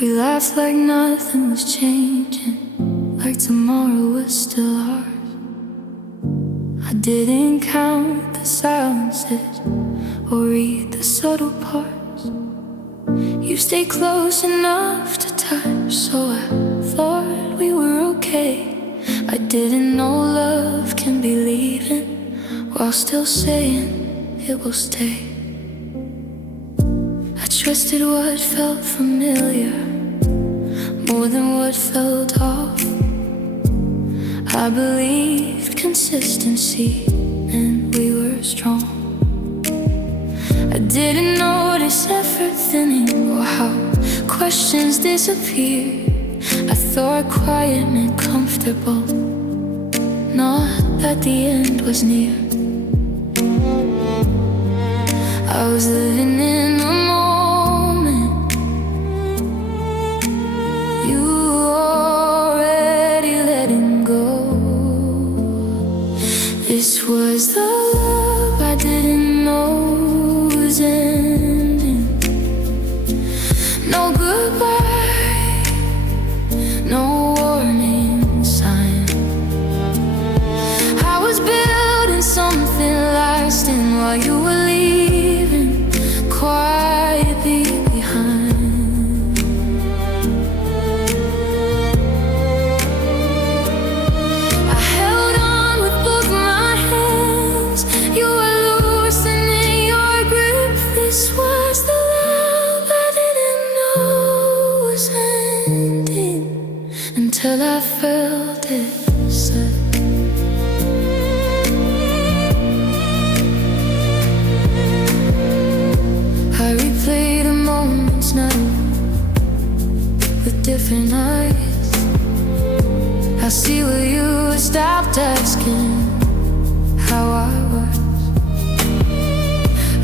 We laughed like nothing was changing, like tomorrow was still ours. I didn't count the silences or read the subtle parts. You stayed close enough to touch, so I thought we were okay. I didn't know love can be leaving while still saying it will stay. I trusted what felt familiar more than what felt off. I believed consistency and we were strong. I didn't notice effort thinning or how questions disappeared. I thought quiet meant comfortable, not that the end was near. I was living in the moment. You already letting go. This was the love I didn't know was ending. No goodbye, no warning sign. I was building something lasting while you were leaving quietly behind. I held on with both my hands. You were loosening your grip. This was the love I didn't know was ending until I felt it set. I replay the moments now with different eyes. I see where you stopped asking how I was.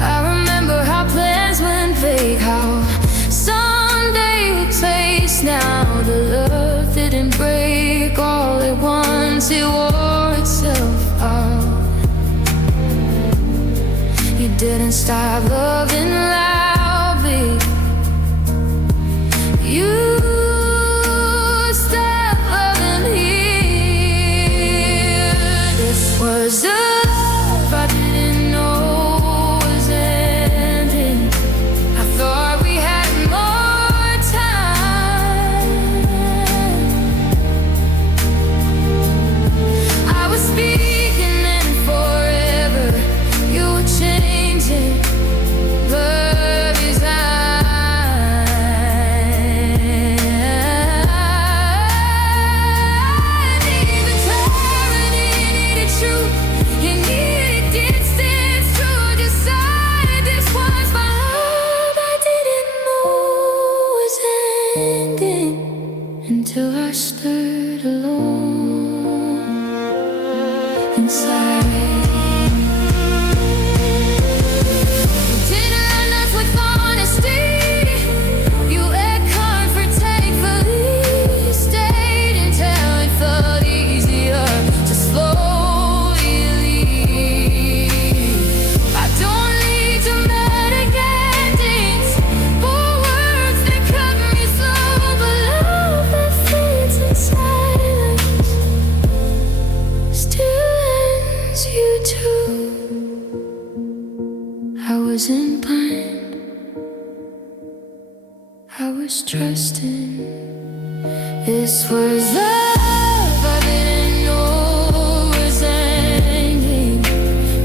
I remember how plans went vague, how someday replaced now. The love didn't break all at once, it wore itself out. You didn't stop loving loudly. You stopped loving here. This was the love I didn't know was ending. I thought we had more time. I was speaking in forever. You were changing. Love is needed clarity, needed truth. You needed distance to decide. This was my love I didn't know was ending until I stood alone inside. Didn't learn us with honesty. You let comfort take the lead. Stayed until it felt easier to slowly leave. I don't need dramatic endings or words that cut me slow, but love that fades in silence still ends you too. I wasn't blind, I was trusting. This was love I didn't know was ending,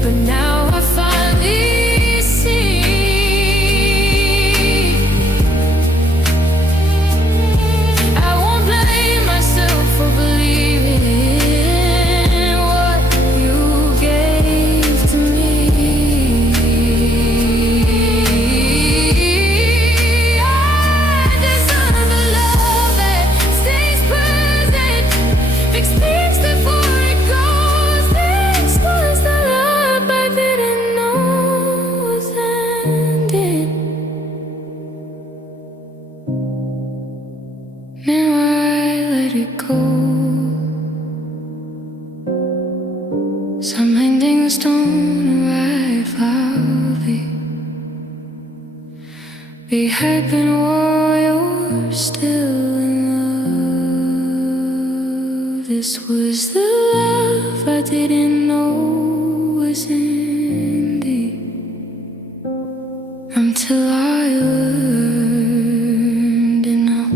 but now I finally see. I won't blame myself for believing in what you gave to me. I deserve a love that stays present, fix peace before it goes. This was the love I didn't know was ending. Now I let it go. Some endings don't arrive loudly. be happy while you're still in love. This was the love I didn't know was in deep until I learned enough.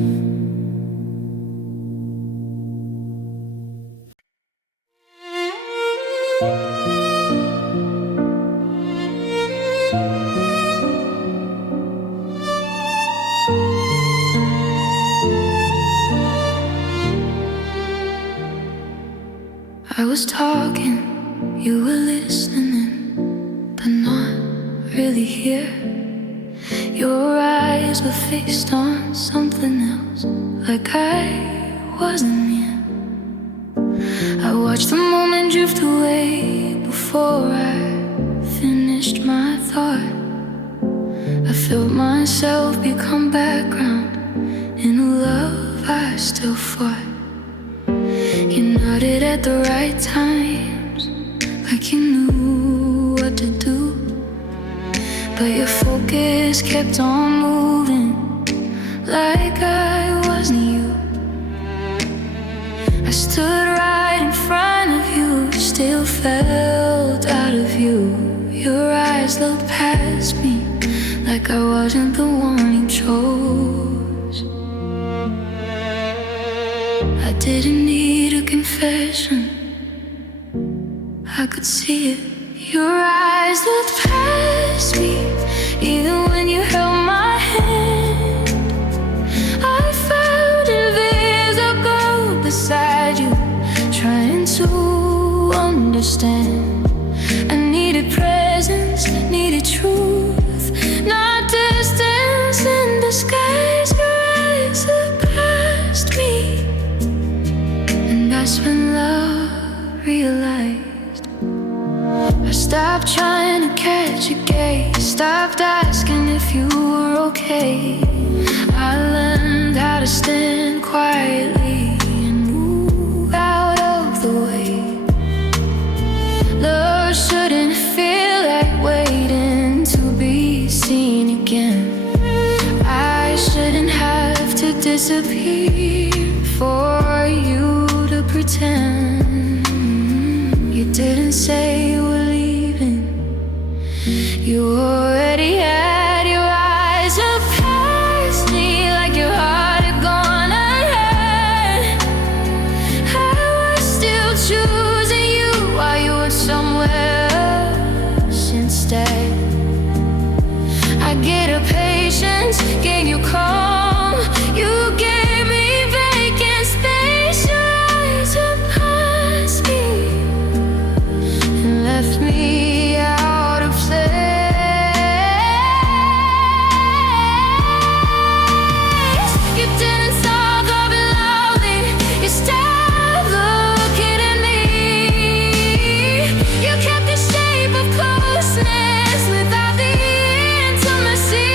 I was talking, you were listening, but not really here. Your eyes were fixed on something else, like I wasn't near. I watched the moment drift away before I finished my thought. I felt myself become background in a love I still fought. You nodded at the right times, like you knew what to do, but your focus kept on moving, like I wasn't you. I stood right in front of you, still felt out of view. Your eyes looked past me, like I wasn't the one you chose. I didn't need a confession, I could see it. Your eyes looked past me, even when you held my hand. I felt invisible beside you, trying to understand. I needed presence, needed truth, not distance in disguise. Your eyes looked past me, and that's when love realized. I stopped trying to catch your gaze, stopped asking if you were okay. I learned how to stand quietly and move out of the way. Love shouldn't feel like waiting to be seen again. I shouldn't have to disappear for you to pretend. You didn't say you were leaving, you already had your eyes up past me, like your heart had gone ahead. I was still choosing you while you were somewhere else instead. I gave her patience, gave you calm, you gave me vacant space. Your eyes up past me and left me out of place. You didn't stop loving loudly, you stopped looking at me. You kept the shape of closeness without the intimacy.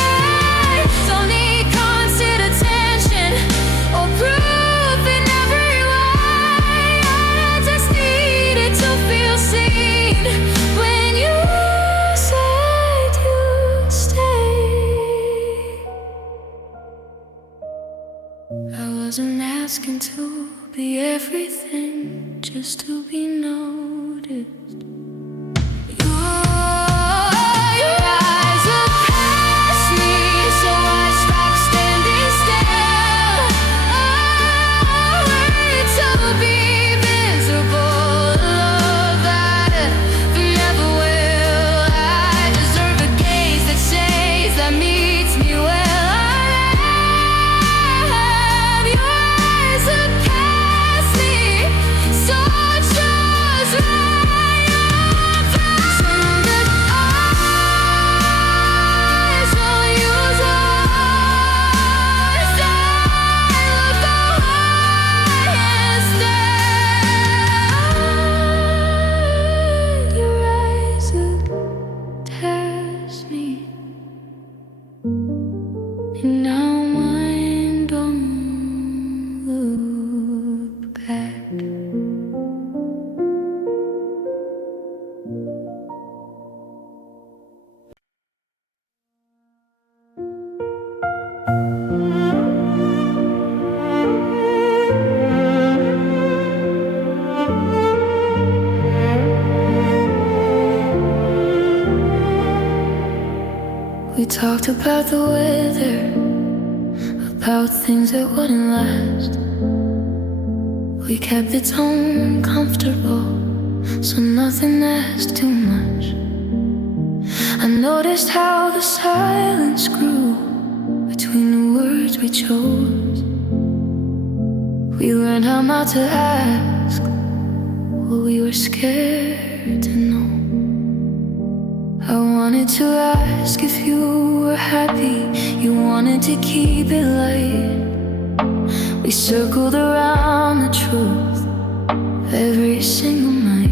I don't need constant attention or proof in every way. I just needed to feel seen when you said you'd stay. I wasn't asking to be everything, just to be noticed. Your eyes look past me, so I stopped standing still. Worried to be visible, love that never will. I deserve a gaze that says, that meets me well. Your eyes look past me, so I chose right up. And the eyes will use words. I look away instead. Your eyes look past me, and now mine don't look back. talked about the weather, about things that wouldn't last. We kept the tone comfortable, so nothing asked too much. I noticed how the silence grew between the words we chose. We learned how not to ask what we were scared to know. I wanted to ask if you were happy. You wanted to keep it light. We circled around the truth every single night.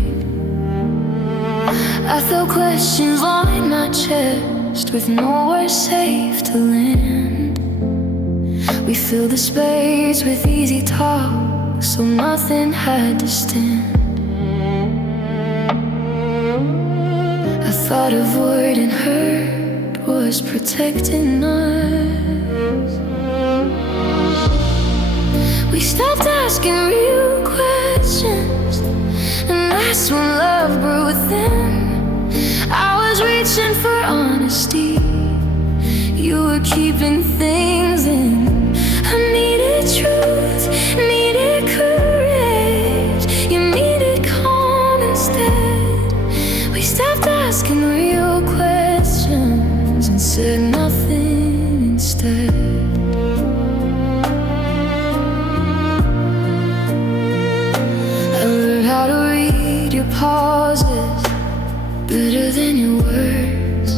I felt questions on my chest with nowhere safe to land. We filled the space with easy talk, so nothing had to stand. I thought avoiding hurt was protecting us. We stopped asking real questions, and that's when love grew within. I was reaching for honesty, you were keeping things in. I needed truth, needed courage, you needed calm instead. We stopped asking real questions and said nothing instead. I learned how to read your pauses better than your words.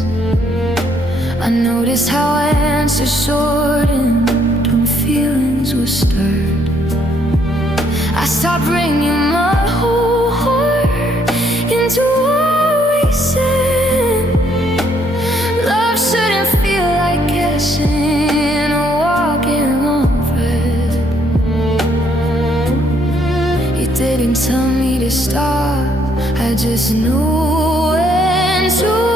I noticed how answers shortened when feelings were stirred. I stopped bringing my whole heart into what we said. Love shouldn't feel like guessing or walking on bread. You didn't tell me to stop, I just knew when to.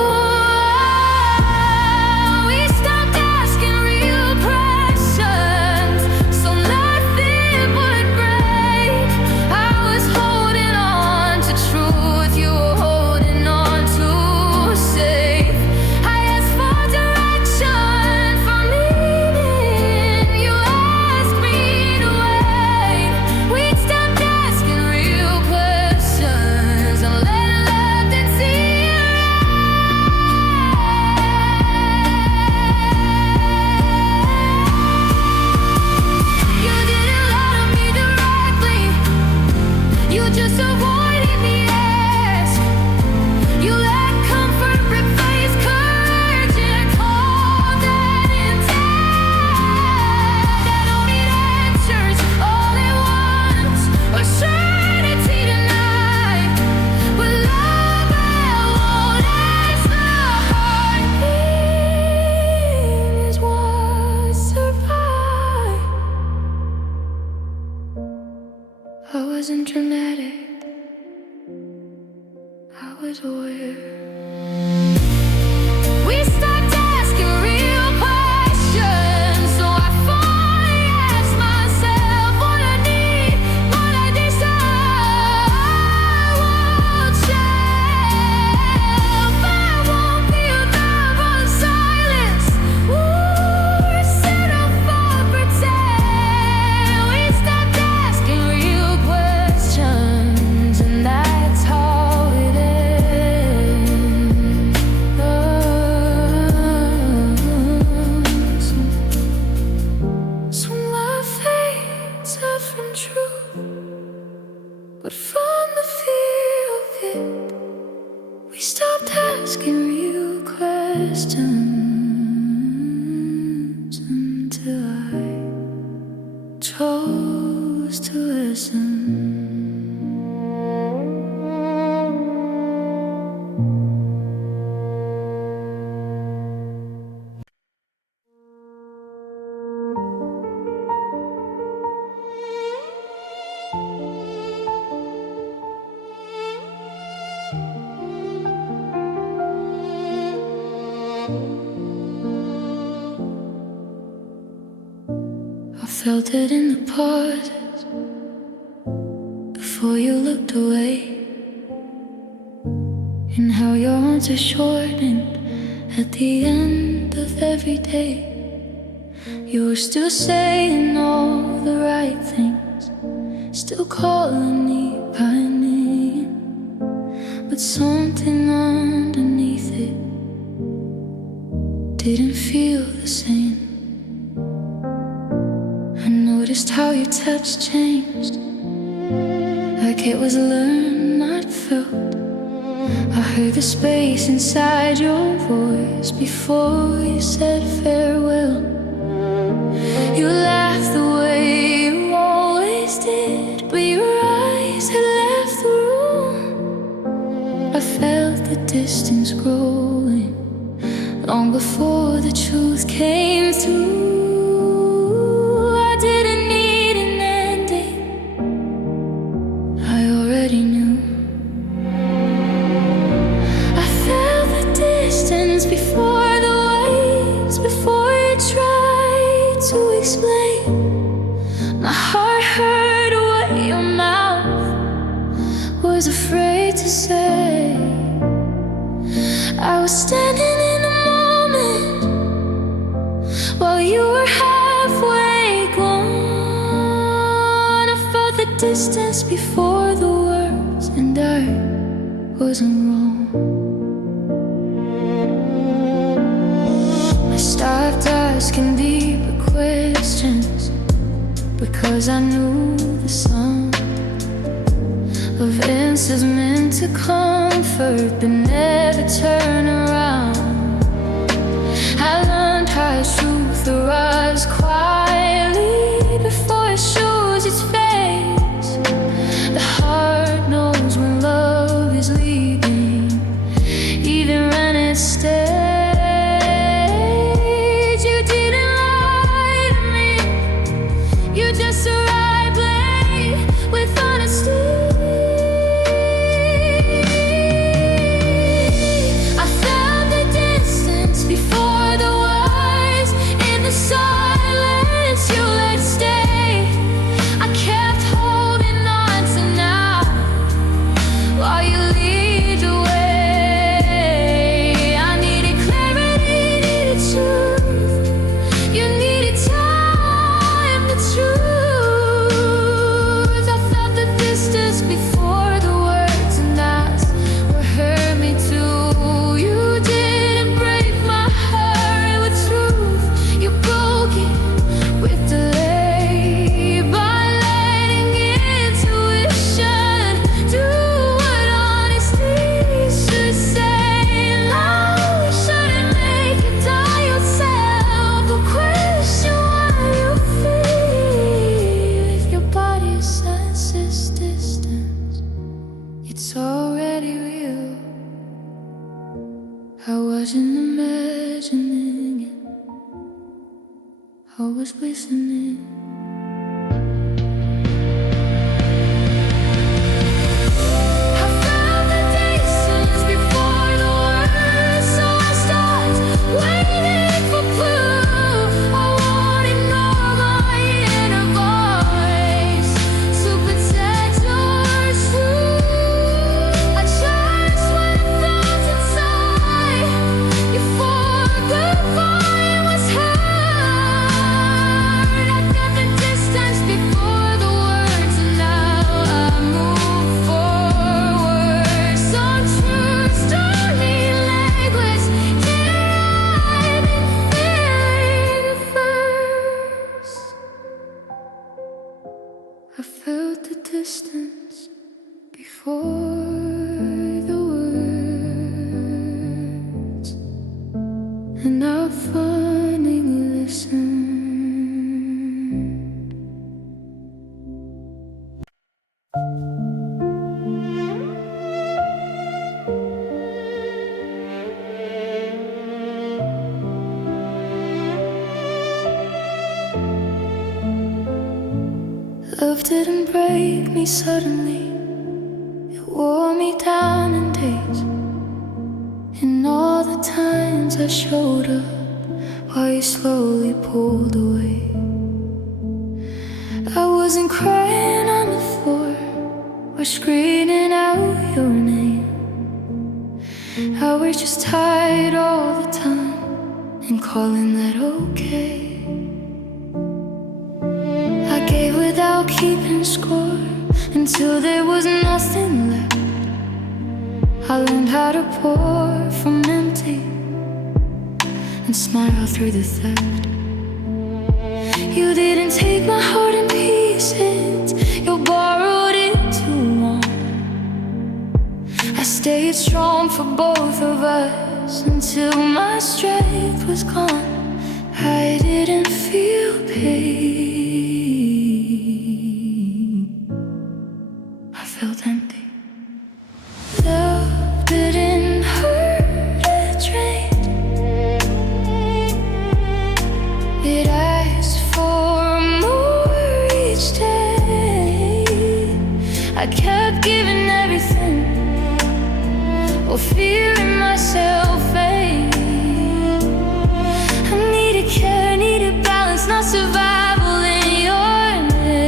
I wasn't dramatic, I was aware. We stopped asking real questions, so I finally asked myself what I need, what I deserve. I won't shelf, I won't build up on silence, or settle for pretend. We stopped asking real questions, and that's how it ends. So love fades out from truth, but from the fear of it, we stopped asking real questions until I chose to listen. I felt it in the pauses before you looked away, and how your answer shortened at the end end of every day. You were still saying all the right things, still calling me by name, but something underneath it didn't feel the same. I noticed how your touch changed, like it was learned, not felt. I heard the space inside your voice before you said farewell. You laughed the way you always did, but your eyes had left the room. I felt the distance growing long before the truth came through. I didn't need an ending, I already knew. I felt the distance before the waves, before you tried to explain. My heart heard what your mouth was afraid to say. I was standing in a moment while you were halfway gone. I felt the distance before the words, and I wasn't wrong. I stopped asking deeper questions because I knew the song of answers meant to comfort but never turn around. I learned how truth arrives quietly before it shows its face. The heart knows when love is leaving, even when it stays. You didn't lie to me, you just arrived late with honesty. I felt the distance before the words, in the silence you let stay. I kept holding on to now while you lead the way. I needed clarity, needed truth. You needed time, the truth. I felt the distance before the words, and that's what hurt me too. You didn't break my heart with truth, you broke it with delay. By letting intuition do what honesty should say. Now you shouldn't make it die yourself, or question what you feel. If your body senses distance, it's already real. I wasn't imagining it, I was listening. I felt the distance before the words, so I stopped waiting for proof. I wanted more my inner voice to protect your truth. I trust when it comes inside. You forgot goodbye was hard. I felt the distance before the words, and now I move forward. Some truths don't need language. Did I've been feeling first? I felt the distance before the words, and I finally listened. Love didn't break me suddenly, it wore me down in days. And all the times I showed up while you slowly pulled away. I wasn't crying on the floor or screaming out your name. I was just tired all the time and calling that okay. I gave without keeping score until there was nothing left. I learned how to pour from empty and smile through the theft. You didn't take my heart in pieces, you borrowed it too long. I stayed strong for both of us until my strength was gone. I didn't feel pain, I felt empty. Love didn't hurt a train. It asked for more each day. I kept giving everything, or fearing myself fade. I needed care, needed balance, not survival in your hand.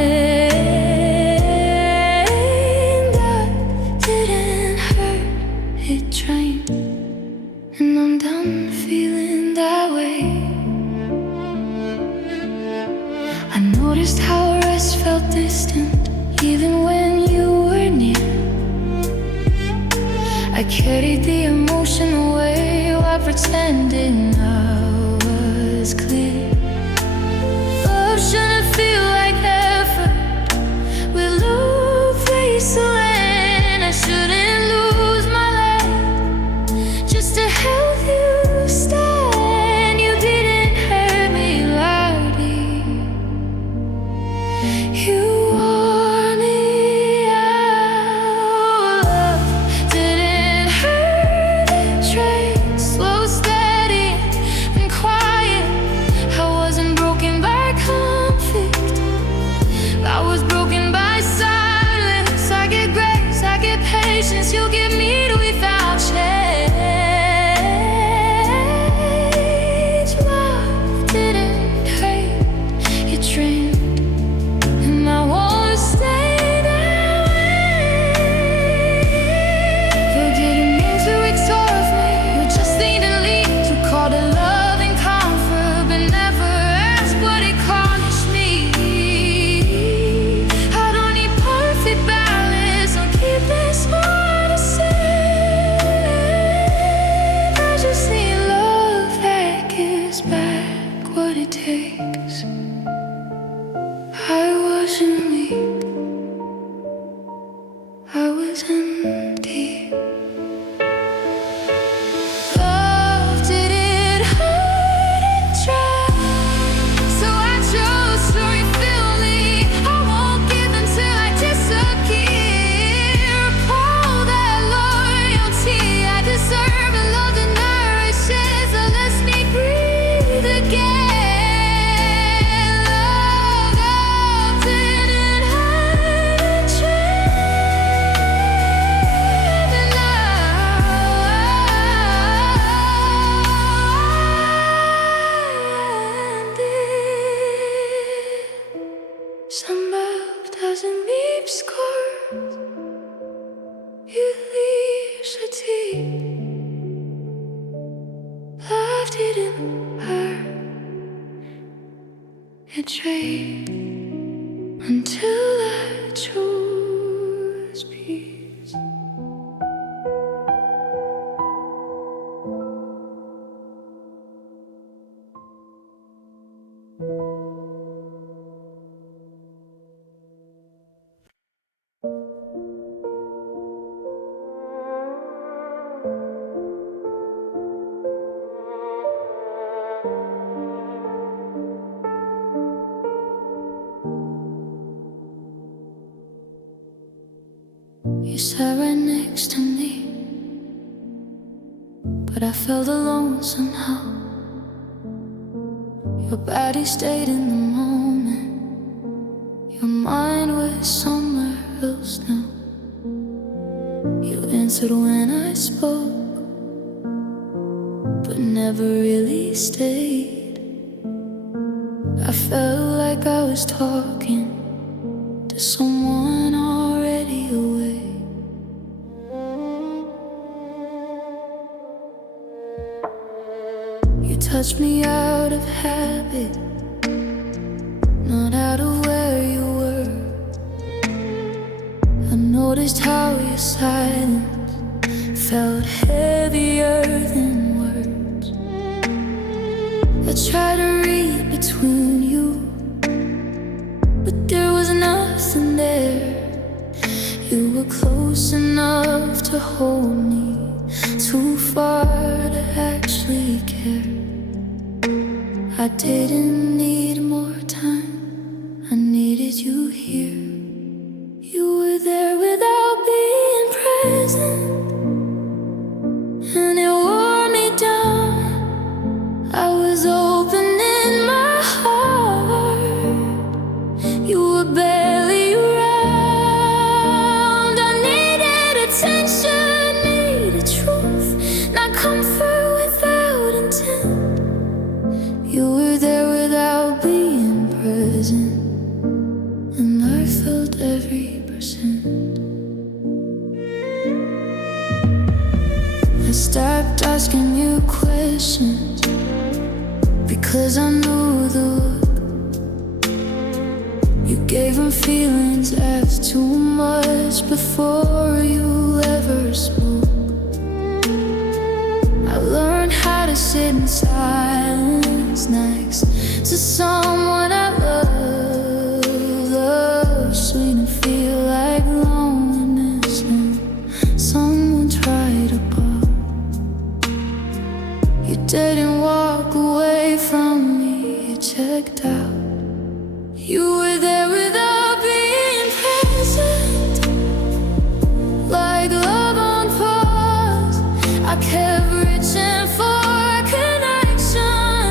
I didn't hurt, it trained, and I'm done feeling that way. I noticed how rest felt distant, even when you were near. I carried the emotion away while pretending I was clear. Love shouldn't feel like effort with low place to land. I shouldn't lose my life just to help you stand. You didn't hurt me loudly, you wore me out. Love didn't hurt a train, slow, steady, and quiet. I wasn't broken by conflict, I was broken by silence. I get grace, I get patience, you give me without change. Love didn't hurt, it trained, and I won't stay that way. Forgetting means to exhaust me, you just didn't leave. You called it love and comfort, but never asked what it cost me. I don't need perfect balance, I'll keep this heart the same. I just need love that gives back what it takes. I wasn't weak, I was empty. Love didn't hurt and try, so I chose to refill me. I won't give until I disappear. Pour that loyalty I deserve, a love that nourishes, that lets me breathe again. Love didn't hurt and train, and I did. Some love doesn't leave scars, it leaves a tear. Love didn't hurt, it trained, until I chose peace. You sat right next to me, but I felt alone somehow. Your body stayed in the moment, your mind was somewhere else now. You answered when I spoke, but never really stayed. I felt like I was talking to someone already away. touched me out of habit, not out of where you were. I noticed how your silence felt heavier than words. I tried to read between you, but there was nothing there. You were close enough to hold me, too far to actually care. I didn't need more time, I needed you here. You were there without being present, and it wore me down. I was opening my heart, you were barely around. I needed attention, needed truth, not comfort without intent. You were there without being present, and I felt every percent. I stopped asking you questions because I knew the look. You gave them feelings, asked too much before you ever spoke. I learned how to sit in silence next to someone I love. Love sweet and feel like loneliness when someone tried to pop. You didn't walk away from me, you checked out. You were there without being present, like love on pause. I kept reaching for connection,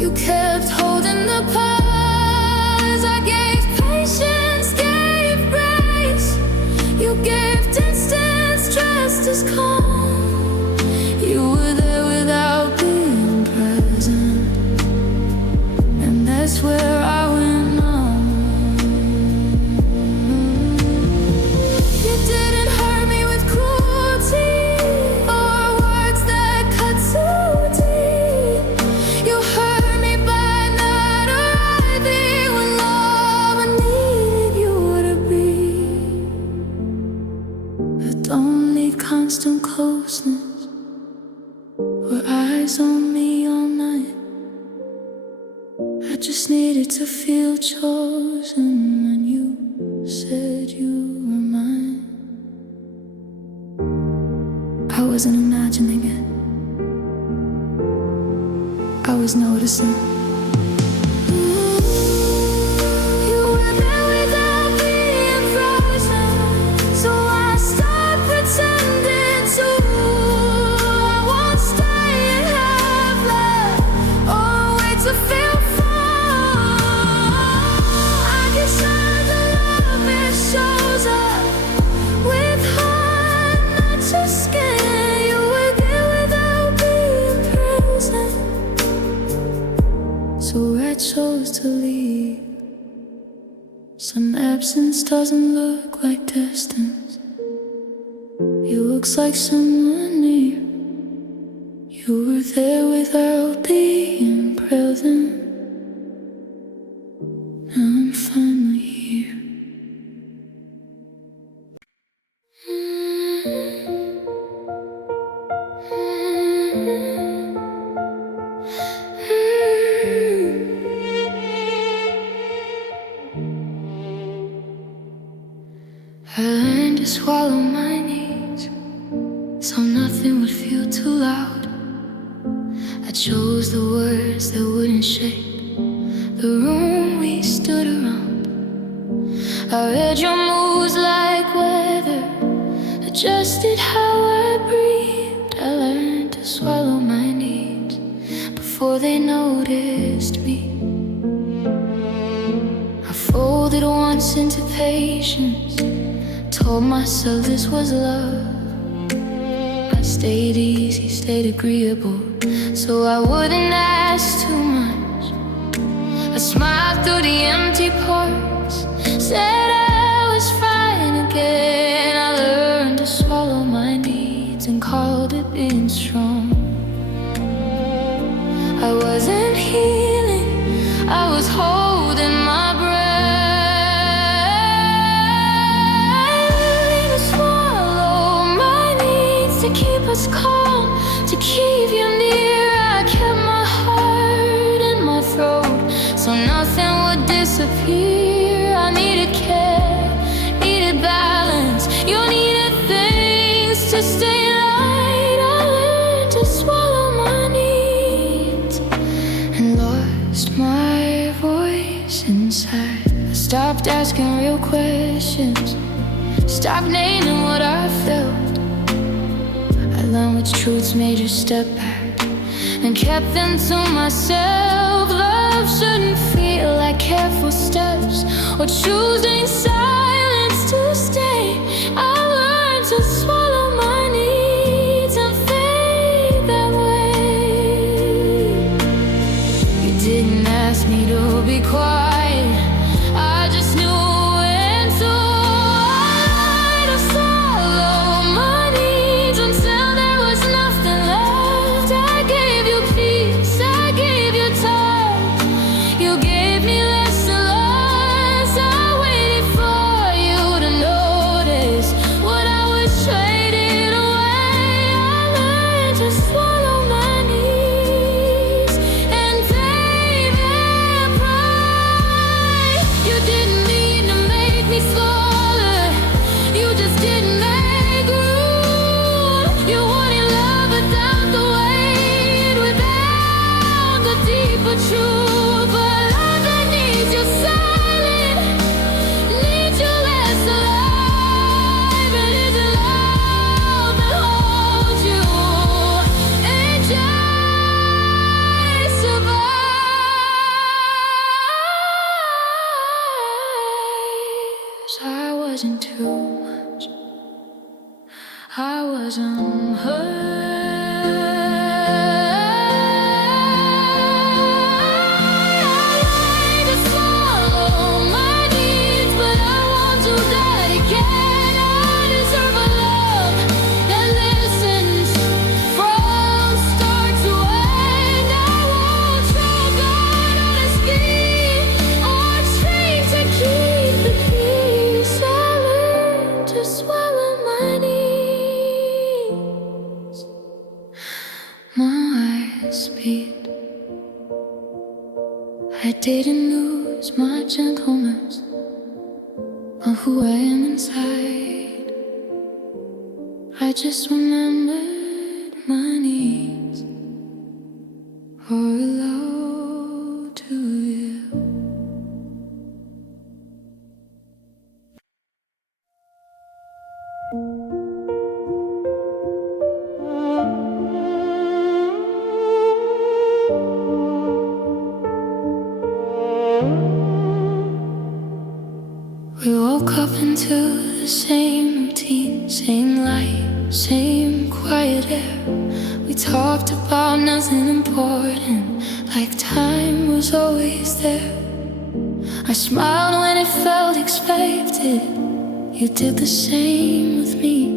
you kept holding the pause. I gave patience, gave grace, you gave distance just as calm. You were there without being present, and that's where I went wrong. You didn't hurt me with cruelty or words that cut too deep. You hurt me by not arriving when love I needed you to be. I don't need constant closeness or eyes on me all night. I just needed to feel chosen when you said you were mine. I wasn't imagining it, I was noticing. You were there without being frozen, so I stopped pretending to. I won't stay and have love or wait to feel fine. I deserve the love that shows up with heart, not just skin. You were there without being present, so I chose to leave. Some absence doesn't look like distance, it looks like someone near. You were there without being present, now I'm finally here. I learned to swallow my needs so nothing would feel too loud. I chose the words that wouldn't shake the room we stood around. I read your moves like weather, adjusted how I breathed. I learned to swallow my needs before they noticed me. I folded once into patience, told myself this was love. I stayed easy, stayed agreeable, so I wouldn't ask too much. I smiled through the empty parts, said I was fine again. I learned to swallow my needs and called it being strong. was holding my breath. To swallow my needs, to keep us calm, to keep you near. I kept my heart in my throat so nothing would disappear. I needed care, needed balance. You needed things to stay light. I learned to swallow my needs and lost my voice inside. I stopped asking real questions, stopped naming what I felt. I learned which truths made you step back and kept them to myself. Love shouldn't feel like careful steps or choosing silence to stay. I learned to swallow my needs and fade that way. You didn't ask me to be quiet, I just knew when to. I to swallow my needs until there was nothing left. I gave you peace, I gave you time. You gave me less and less. I waited for you to notice what I was trading away. I learned to swallow my needs and pay their price. You didn't need to make me smaller, you just didn't make room. You wanted love without the weight, without the deeper truth. But love that needs you silent, needs you less alive. And it's love that holds you and just survives. I wasn't too much, I wasn't hurt. To swallow my needs, but I want to die again. I deserve a love that listens from start to end. I won't choke on honesty or train to keep the peace. I learned to swallow my needs. My eyes beat, I didn't lose my gentleness on who I am inside. I just remembered my needs were low to you. We woke up into the same routine, same light, same quiet air. We talked about nothing important, like time was always there. I smiled when it felt expected, you did the same with me.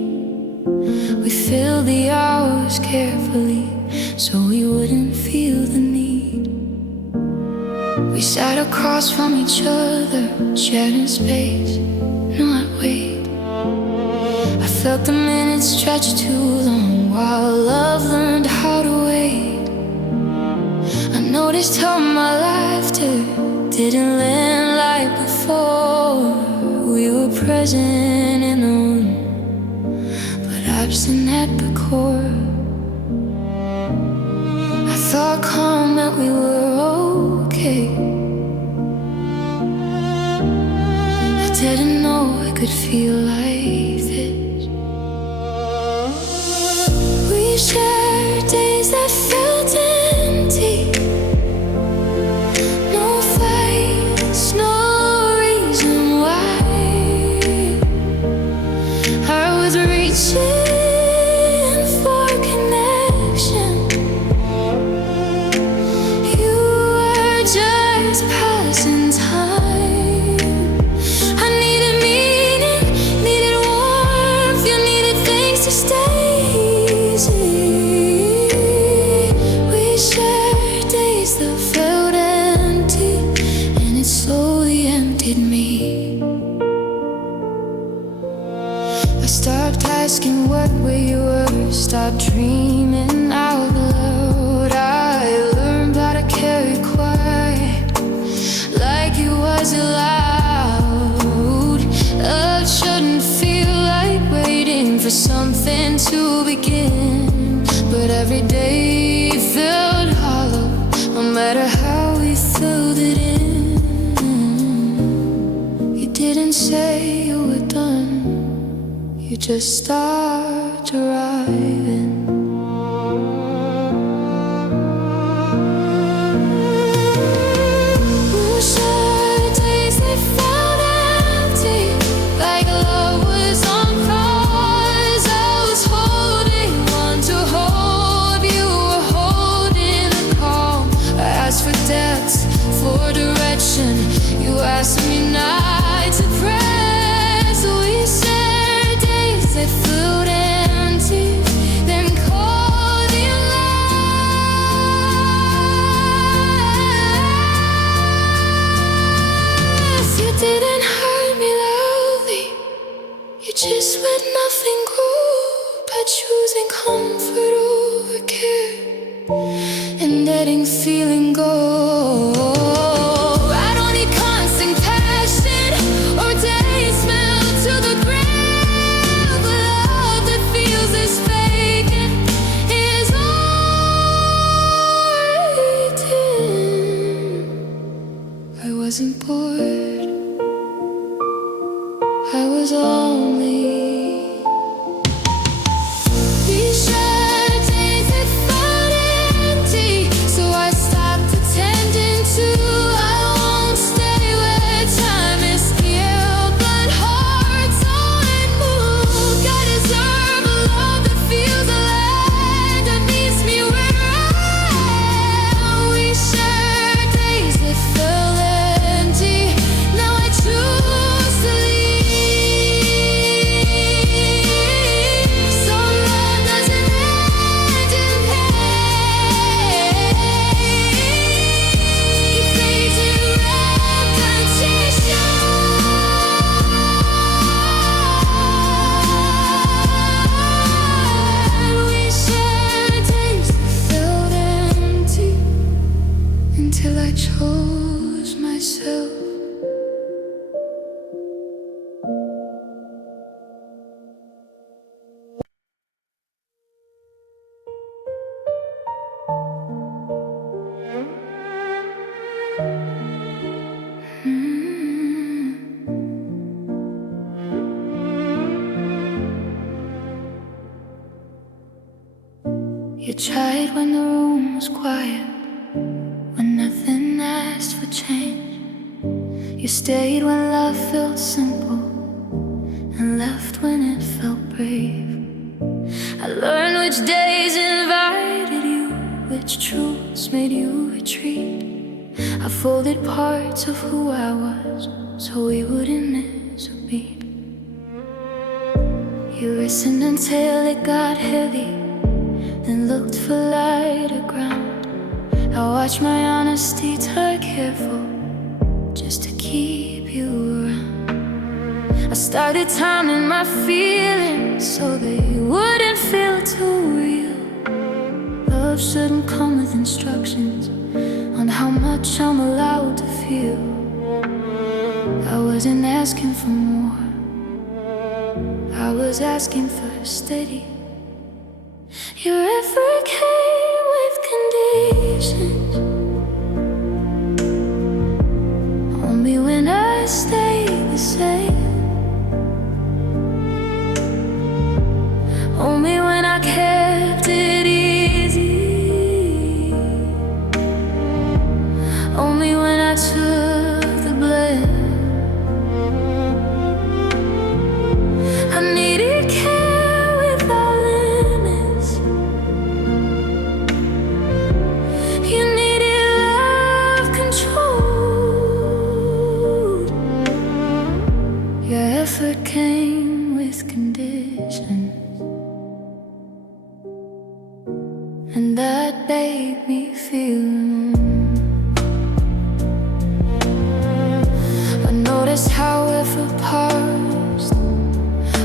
We filled the hours carefully so we wouldn't feel the need. We sat across from each other, sharing space, no I'd wait. I felt the minutes stretch too long while love learned how to wait. I noticed how my laughter didn't land like before. We were present in the room, but absent at the core. I thought calm that we were okay. I didn't know it could feel like this. We shared days that felt empty. No fights, no reason why. I was reaching for connection. You were just passing time. I needed meaning, needed warmth. start dreaming out loud. I learned how to carry quiet, like it was allowed. Love shouldn't feel like waiting for something to begin, but every day felt hollow, no matter how we filled it in. You didn't say you were done, you just start arriving. Days they felt empty, like love was on pause. I was holding on to hope, you were holding the calm. I asked for depth, for direction, you asked me not to press. We shared days that felt empty, then called you last. You didn't hurt me loudly, you just let nothing grow by choosing comfort over care and letting feeling go. I don't need constant passion or days smelled to the ground, but love that feels this vacant is waiting. I wasn't bored, I was lonely. These shared days that felt empty, so I stopped pretending to. I won't stay where time is killed, but hearts only move. I deserve a love that feels alive, that meets me where I am. We shared days that felt empty, now I choose to leave. So love doesn't end in pain, it fades in repetition. We shared days that felt empty until I chose myself. You tried when the room was quiet, when nothing asked for change. You stayed when love felt simple, and left when it felt brave. I learned which days invited you, which truths made you retreat. I folded parts of who I was, so we wouldn't miss a beat. You listened until it got heavy, then looked for lighter ground. I watched my honesty turn careful, just to keep you around. I started timing my feelings so they wouldn't feel too real. Love shouldn't come with instructions on how much I'm allowed to feel. I wasn't asking for more, I was asking for steady. Your effort came with conditions, only when I stayed the same, only when I kept it easy, only when I took the blame. I needed care without limits, you needed love controlled. Your effort came with conditions, and that made me feel alone. I noticed how effort paused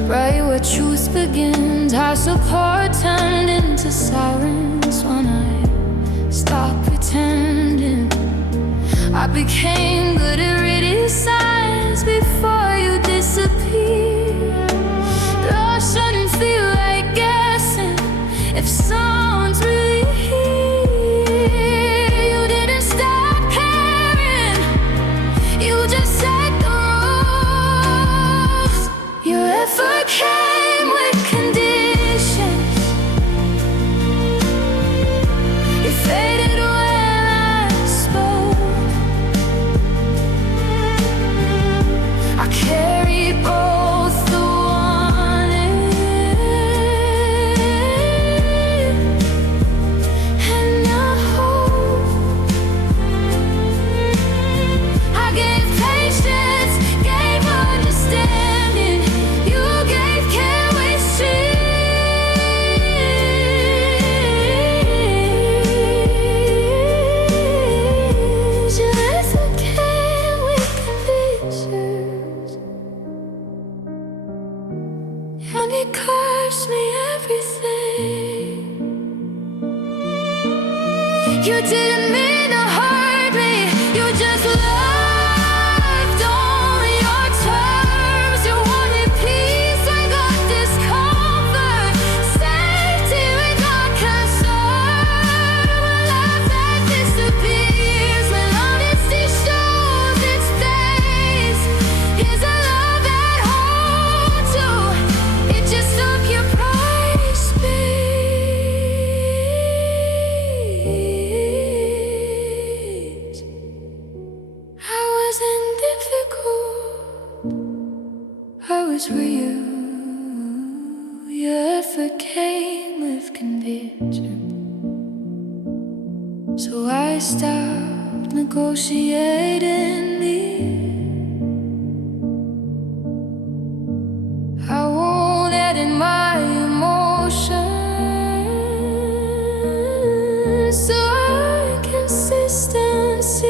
right where truth begins. Our support turned into sirens when I stopped pretending. I became good at reading signs before you disappeared. Love shouldn't feel like guessing if someone's really here. You didn't stop caring, you just set the rules. Your effort came with conditions. You faded when I spoke. I carry both the wanting and the hope. I gave patience, gave understanding. You gave care with strings. Your effort came with conditions, and it cost me everything. You didn't mean to hurt me, you just loved on your terms. You wanted peace and got discomfort, safety without concern. When love that disappears, when honesty shows its face, here's a love that holds you. It just occupies space. I wasn't difficult, I was real. Your effort came with conviction, so I stopped negotiating me. I won't add in my emotions, so consistency.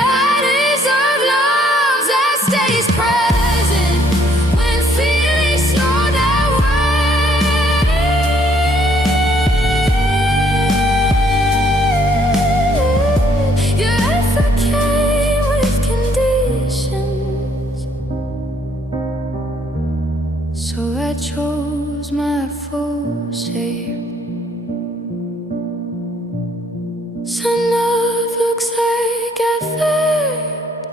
I deserve love that stays present when feelings slow that way. Your effort came with conditions, so I chose my full shape. Some love looks like effort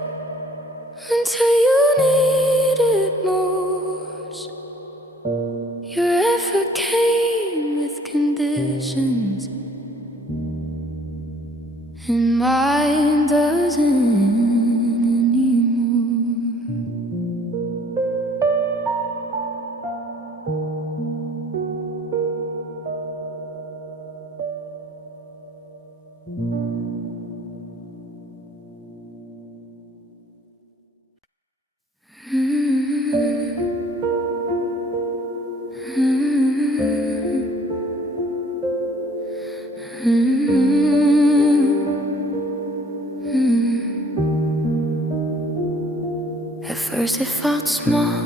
until you need it most. Your effort came with conditions, and mine doesn't anymore. At first it felt small,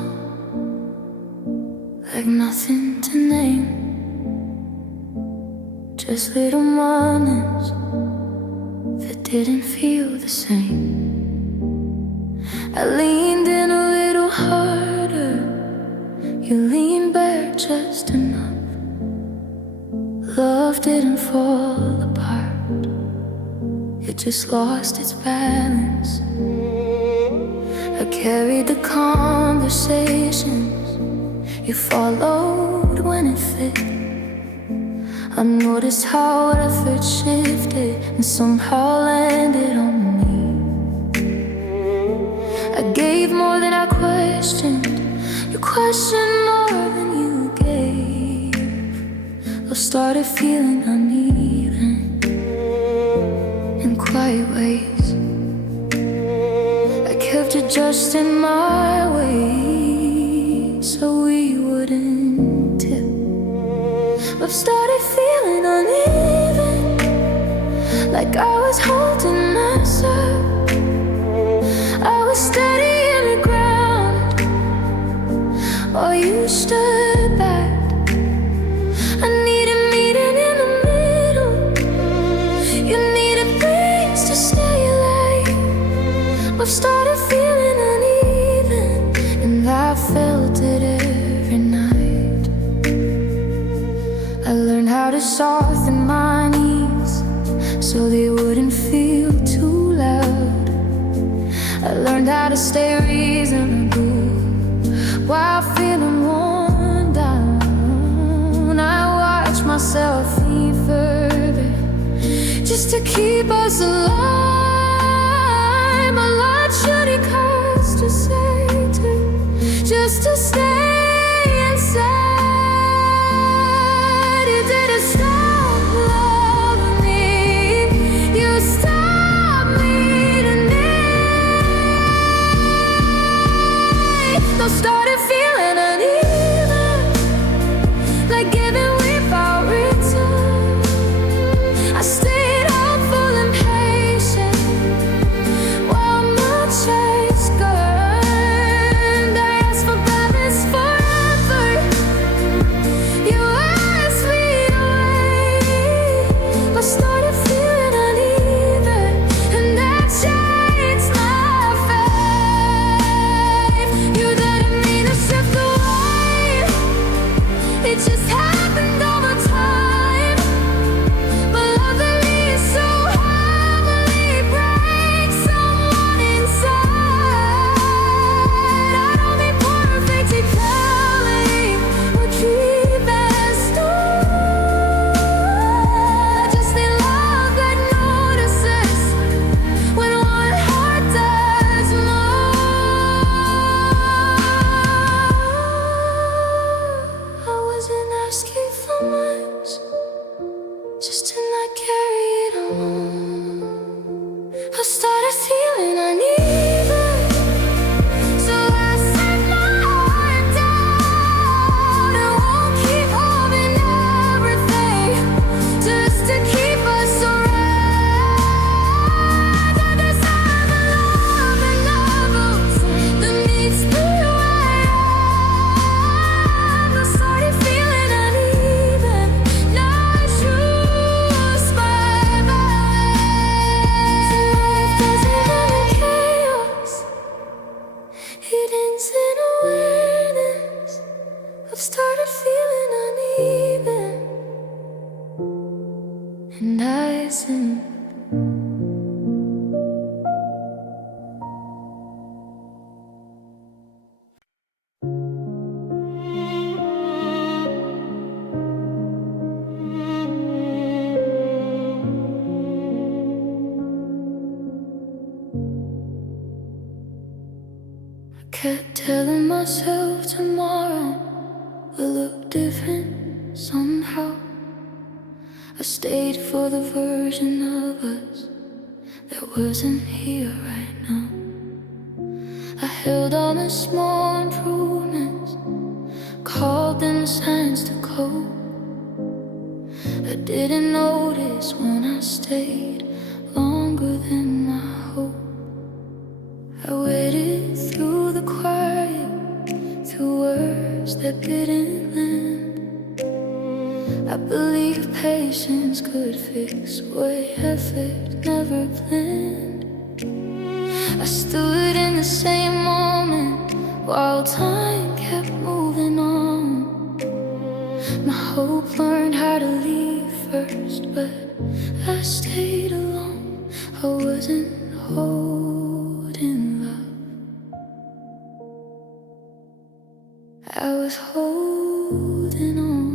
like nothing to name, just little moments that didn't feel the same. I leaned in a little harder, you leaned back just enough. Love didn't fall apart, it just lost its balance. I carried the conversations you followed when it fit. I noticed how effort shifted and somehow landed on me. I gave more than I questioned, you questioned more than you gave. I started feeling uneven in quiet ways. I kept adjusting my way so we wouldn't tip. But started feeling uneven, like I was holding us up. I was steady in the ground, so they wouldn't feel too loud. I learned how to stay reasonable while feeling worn down. I watch myself lean further just to keep us alive. A lot should it cost to say to, just to stay inside. You didn't stop loving me, you stopped leading me. I started feeling uneven, like giving without return. I stayed hopeful and patient while my chase burned. I asked for balance forever, you asked me away. I started feeling uneven, and that changed my faith. You didn't mean to shift away, it just happened over time. But love that leaves so heavily breaks someone inside. I don't need perfect equality or keep as stored. Just need love that notices when one heart does more. I wasn't asking for much, just to not carry it alone. I started feeling uneven, so I set my heart down. I won't keep holding everything just to keep us around. I deserve a love that levels, that meets me where I am. I started feeling uneven, not choose my mind. So life doesn't end in chaos, it ends in awareness. I've started feeling uneven, and I sin. Kept telling myself tomorrow will look different somehow. I stayed for the version of us that wasn't here right now. I held on to small improvements, called them signs to cope. I didn't notice when I stayed longer than I hoped. I waited through the quiet, through words that didn't land. I believe patience could fix what effort never planned. I stood in the same moment while time kept moving on. My hope learned how to leave first, but I stayed alone. I wasn't holding love, I was holding on.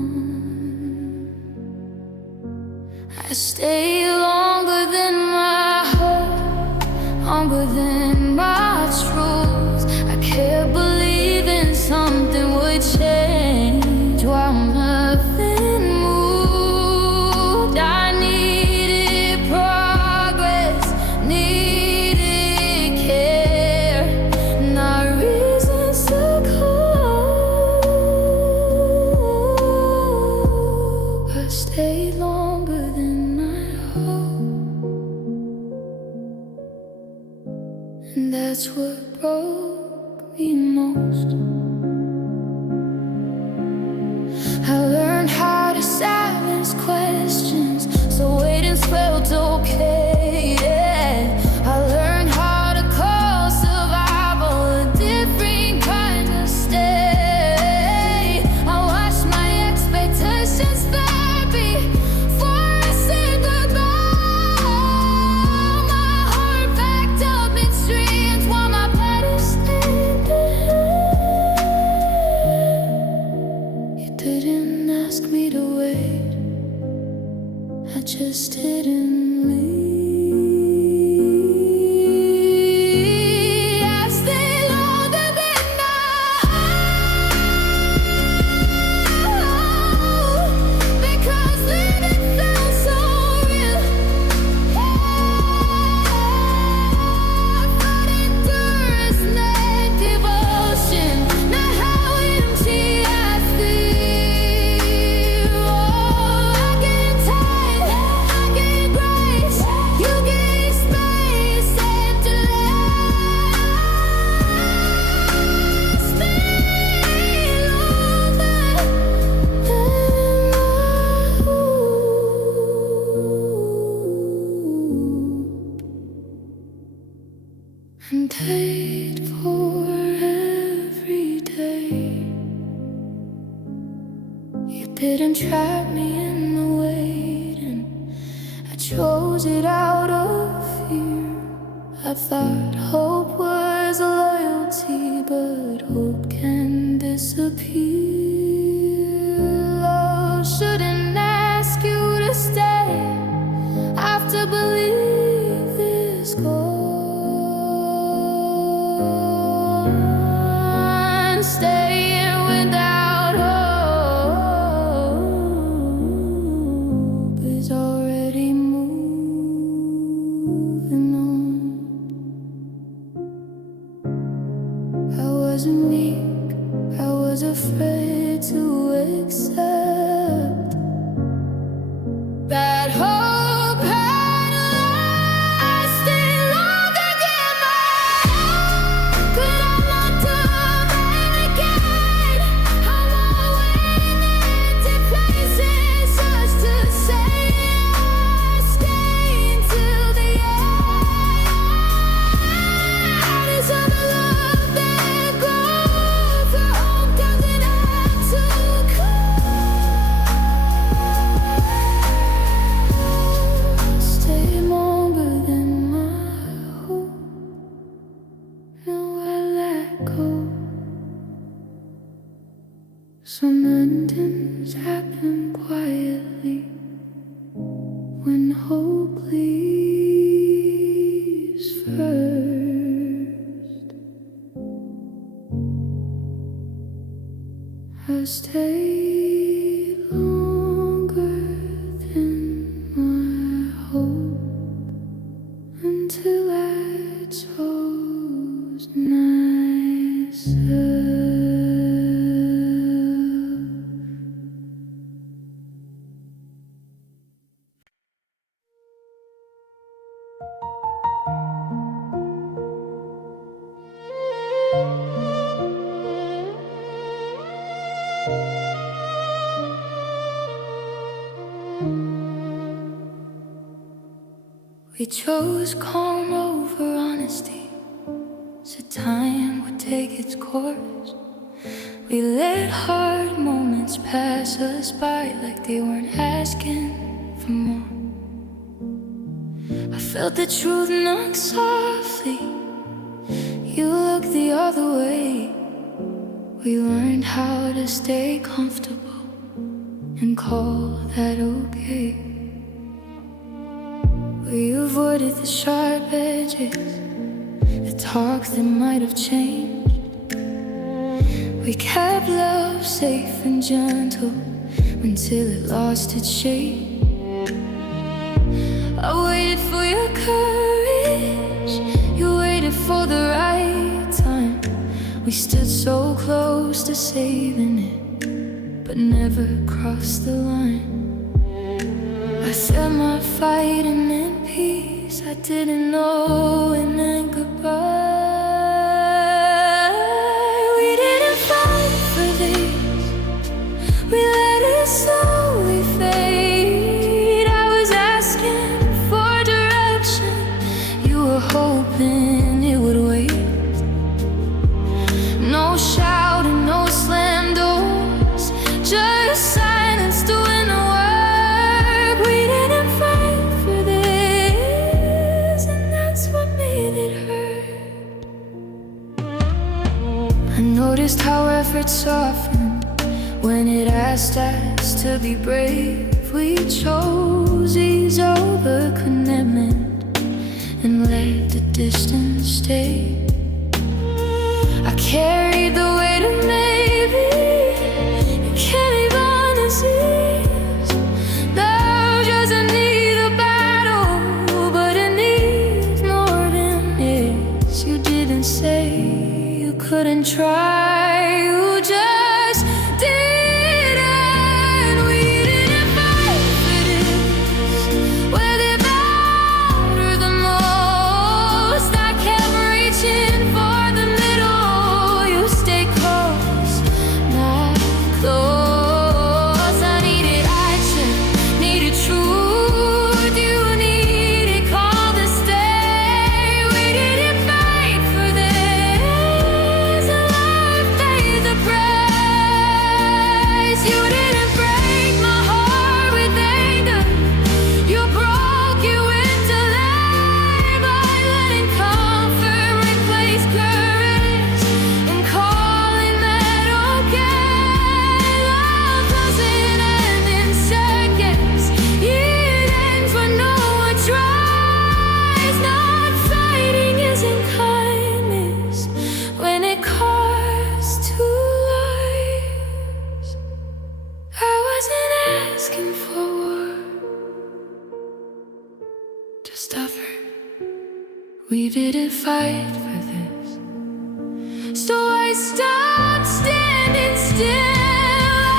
I stayed longer than my heart, longer than my truth. I kept believing something would change while nothing moved. I needed progress, needed care, not reasons to cope. I stayed longer than I hoped, and that's what broke me most. I learned how to silence questions, so waiting felt okay. Yeah. I learned how to call survival a different kind of stay. I watched my expectations fade before I said goodbye. didn't leave. I stayed longer than now, because living felt so real. But endurance meant devotion, not how empty I feel. Oh, I gained time, I gained grace, you gave space and delay. Stay longer and paid for every day. You didn't trap me in the waiting, I chose it out of fear. I thought hope was loyalty, but hope can disappear. Love shouldn't ask you to stay after belief is gone. Staying without hope is already moving on. I wasn't weak, I was afraid to accept that hope had lasted longer than mine. Could I not do again? I'm always in places just to say I stayed till the end. Deserve a love that grows, a hope doesn't have to come. Stay longer than my hope. Now I let go. Some endings happen quietly when hope leaves first. I stayed longer than my hope until I chose myself. We chose calm over honesty, so time would take its course. We let hard moments pass us by like they weren't asking for more. I felt the truth knock softly, you looked the other way. We learned how to stay comfortable and call that okay. We avoided the sharp edges, the talk that might have changed. We kept love safe and gentle until it lost its shape. I waited for your courage, you waited for the right time. We stood so close to saving it, but never crossed the line. I said my fighting in peace, I didn't know it meant goodbye. We didn't fight for this, we let it slowly fade. I was asking for direction, you were hoping it would wait. No shouting, no slam doors, just silence doing the work. We didn't fight for this, and that's what made it hurt. I noticed how effort softened when it asked us to be brave. We chose roses over commitment and let the distance stay. I carried the weight of maybe it can't even disease. Love doesn't need a battle, but it needs more than this. You didn't say you couldn't try, you just didn't. We didn't fight for this. Where they mattered the most, I kept reaching for the middle. You stay close, not close. I needed action, needed truth. You needed call to stay. We didn't fight for this. Life paid the price. You didn't break my heart with anger. You broke you into life by letting comfort replace courage and calling that okay. Love doesn't end in seconds. It ends when no one tries. Not fighting isn't kindness when it costs two lives. I wasn't asking for war, just offer. We didn't fight for this, so I stopped standing still.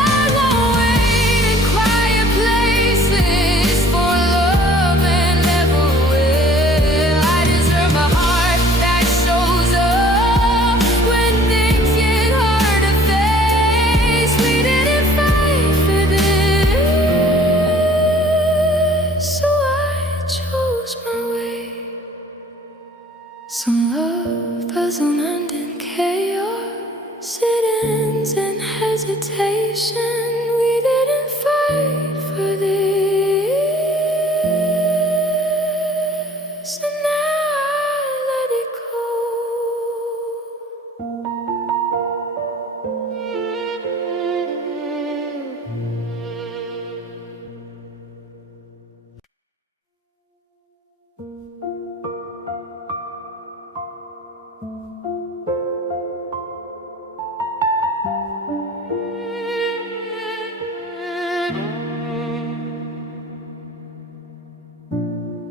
I won't wait in quiet places for love and never will. I deserve a heart that shows up when things get hard to face. We didn't fight for this, so I chose my way. Some love doesn't end in chaos, it ends in hesitation. We didn't fight for this, and now I let it go.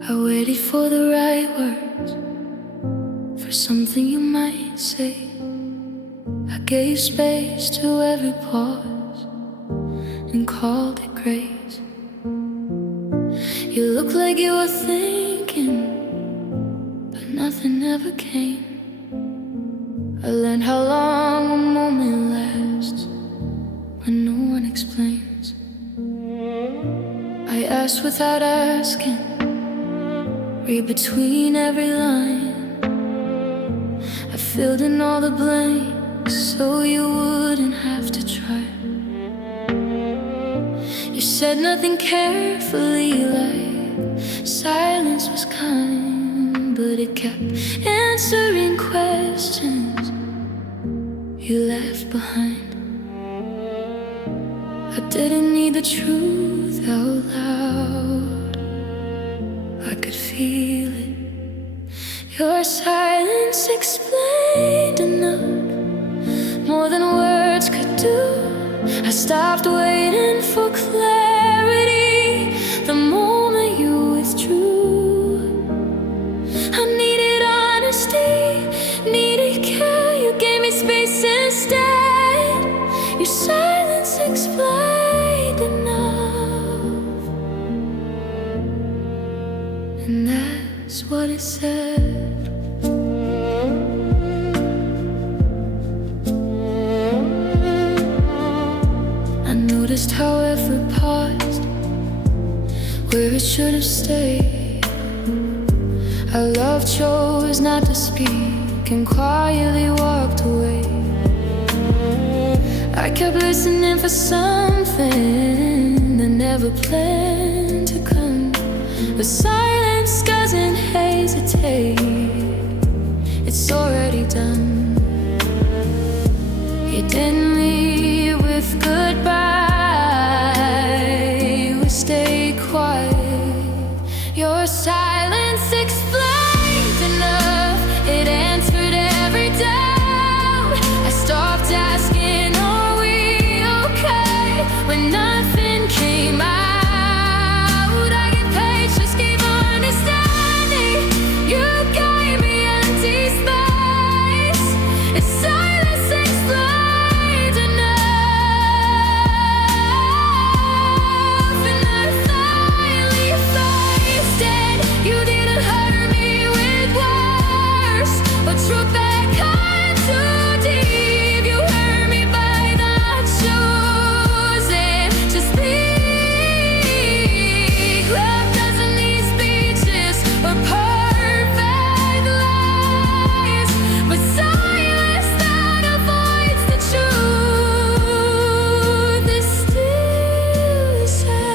I waited for the right words, for something you might say. I gave space to every pause and called it grace. You looked like you were thinking, but nothing ever came. I learned how long a moment lasts when no one explains. I asked without asking, read between every line. I filled in all the blanks so you wouldn't have to try. You said nothing carefully, like silence was kind, but it kept answering questions you left behind. I didn't need the truth out loud, I could feel it. Your silence explained enough, more than words could do. I stopped waiting for clarity the moment you withdrew. I needed honesty, needed care. You gave me space instead. Your silence explained enough, and that's what it said. I noticed how effort paused where it should have stayed. Our love chose not to speak and quietly walked away. I kept listening for something that never planned to come. But silence doesn't hesitate, it's already done. You didn't leave with goodbye, you stayed quiet Your silence explained enough. It answered every doubt. I stopped asking, are we okay? When nothing came out, I gave patience, gave understanding. You gave me empty space. And silence explained enough. And I finally faced it. You didn't hurt me with words, but truth that cut too deep. You hurt me by not choosing to speak. Love doesn't need speeches or perfect lies, but silence that avoids the truth is still sad.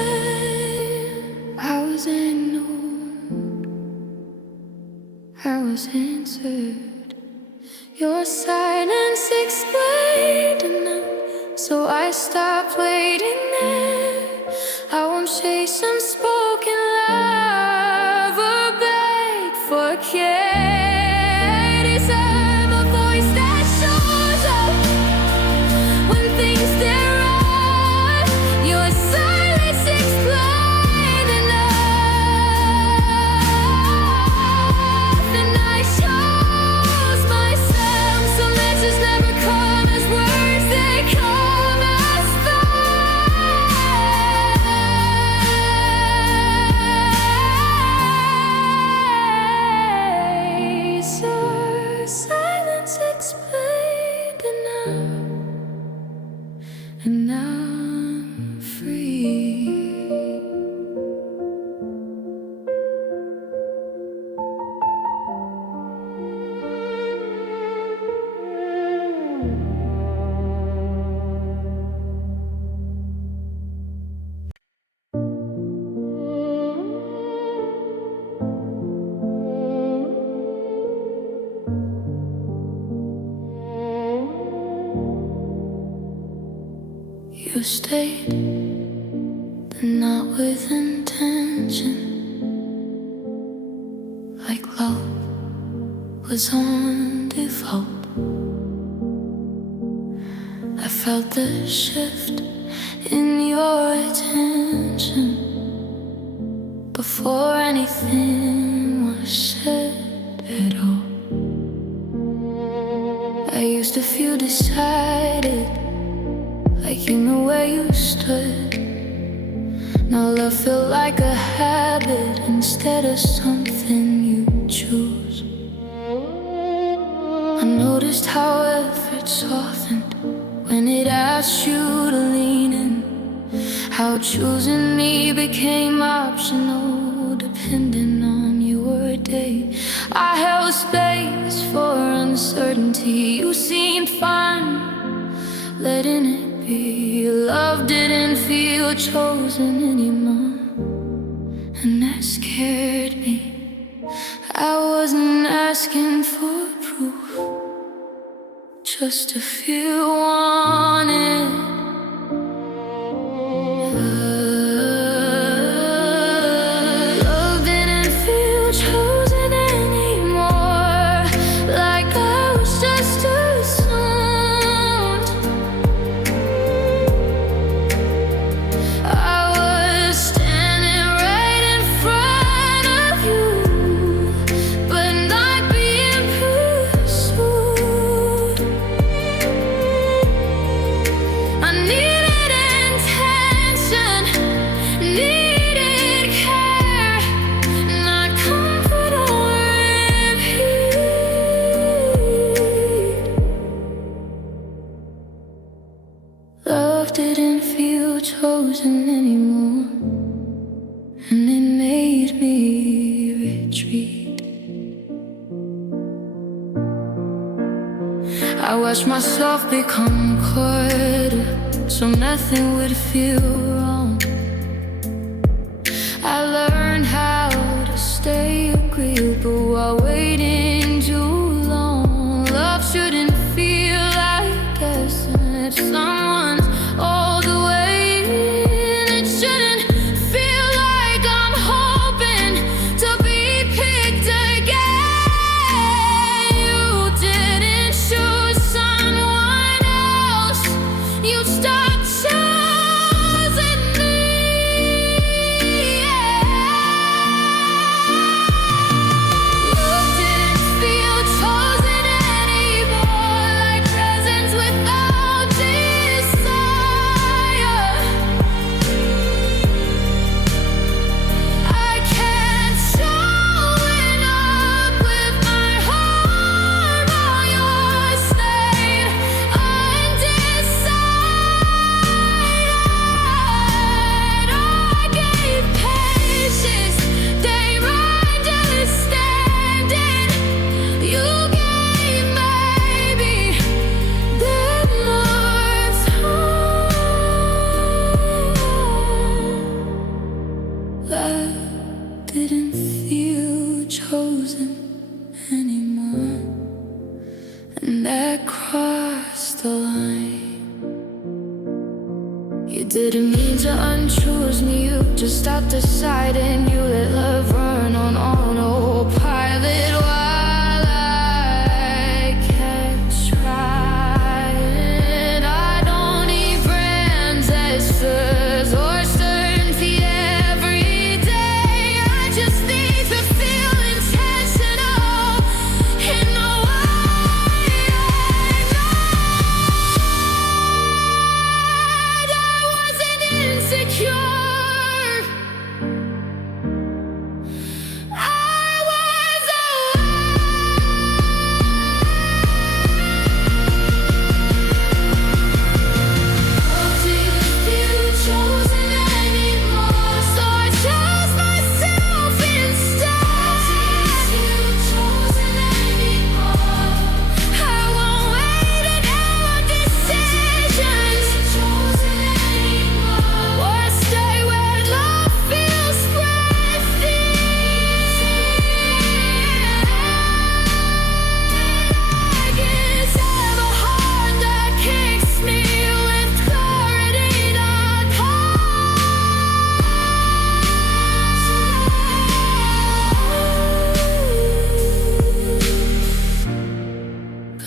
I was ignored, I was answered. Your silence explained enough, so I stopped waiting there. I won't chase unspoken love or beg for care. Deserve a voice that shows up when things stare wrong. Your silence explained enough, and I chose myself. Some answers never come as words, they come as face. Your silence explained enough, and I'm free. You stayed, but not with intention. Like love was on default. I felt the shift in your attention before anything was said at all. I used to feel decided, like you knew where you stood. Now love felt like a habit instead of something you choose. I noticed how effort softened when it asked you to lean in. How choosing me became optional, depending on your day. I held space for uncertainty. You seemed fine letting it be. Love didn't feel chosen anymore, and that scared me. I wasn't asking for proof, just to feel wanted. Love didn't feel chosen anymore, like I was just assumed. I was standing right in front of you, but not being pursued. I needed intention, needed care, not comfort or repeat. Love didn't feel chosen anymore, and it made me retreat. I watched myself become quarter, so nothing would feel wrong. I learned how to stay agreeable while waiting too long. Love shouldn't feel like guessing if someone's all the way in. It shouldn't feel like I'm hoping to chosen anymore, and that crossed the line. You didn't mean to unchoose me, you just stopped deciding. You let love run on autopilot while I kept trying. I don't need brands, answers, or certainty every day. I just need to feel intentional in the way I wasn't insecure.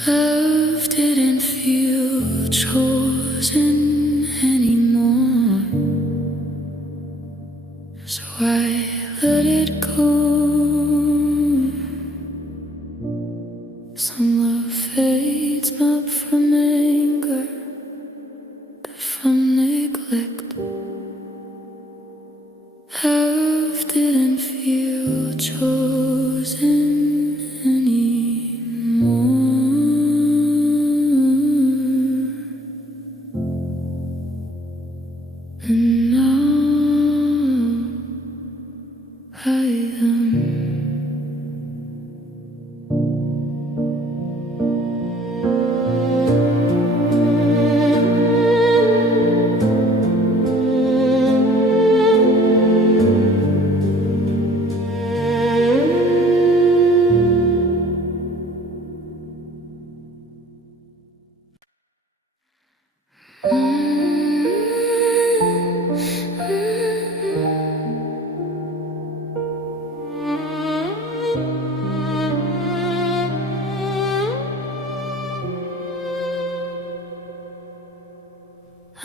Love didn't feel chosen anymore, so I let it go. Some love fades not from anger, but from neglect. Love didn't feel chosen anymore. And now I am.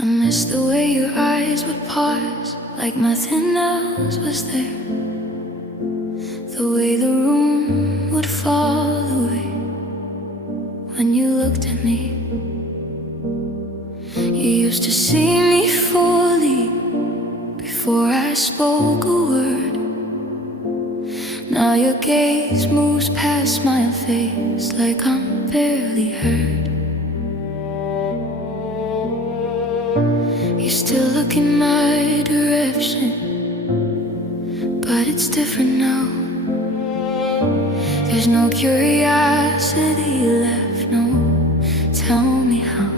I miss the way your eyes would pause like nothing else was there. The way the room would fall away when you looked at me. You used to see me fully before I spoke a word. Now your gaze moves past my face like I'm barely heard. You still look in my direction, but it's different now. There's no curiosity left, no, tell me how.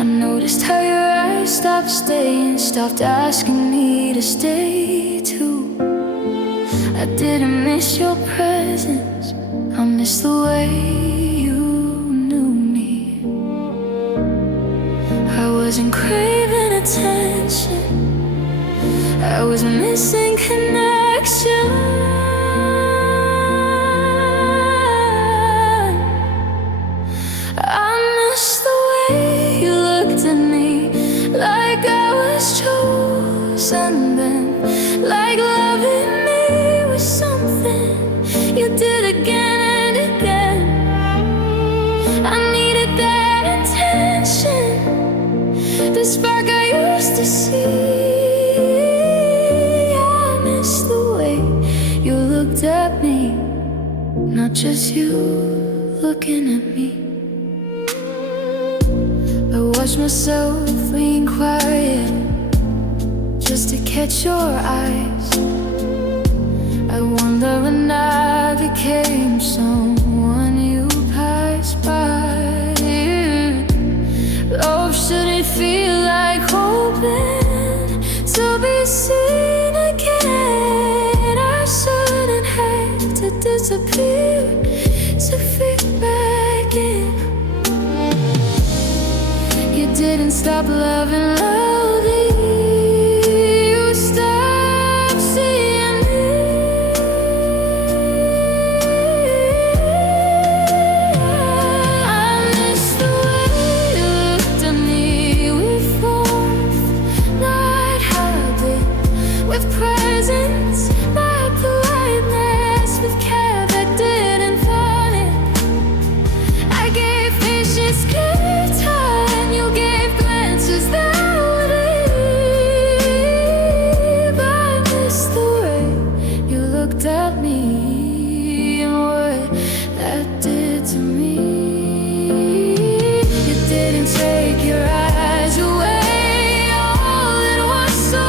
I noticed how your eyes stopped staying, stopped asking me to stay too. I didn't miss your presence, I missed the way you knew me. I wasn't craving attention, I was missing connection. I missed the way you looked at me, like I was chosen then, like loving me was something you did again and again. I needed that intention, the spark I used to see. I missed the way you looked at me, not just you looking at me. I watched myself being quiet just to catch your eyes. I wonder when I became someone you passed by. Love shouldn't feel like hoping to be seen again. I disappeared 6 feet back in. You didn't stop loving loudly. You stopped seeing me. I miss the way you looked at me with warmth, not habit, with presence, not politeness, with care that didn't want it. I gave patience, gave time, you gave glances that would leave. I miss the way you looked at me and what that did to me. You didn't take your eyes away, all it was so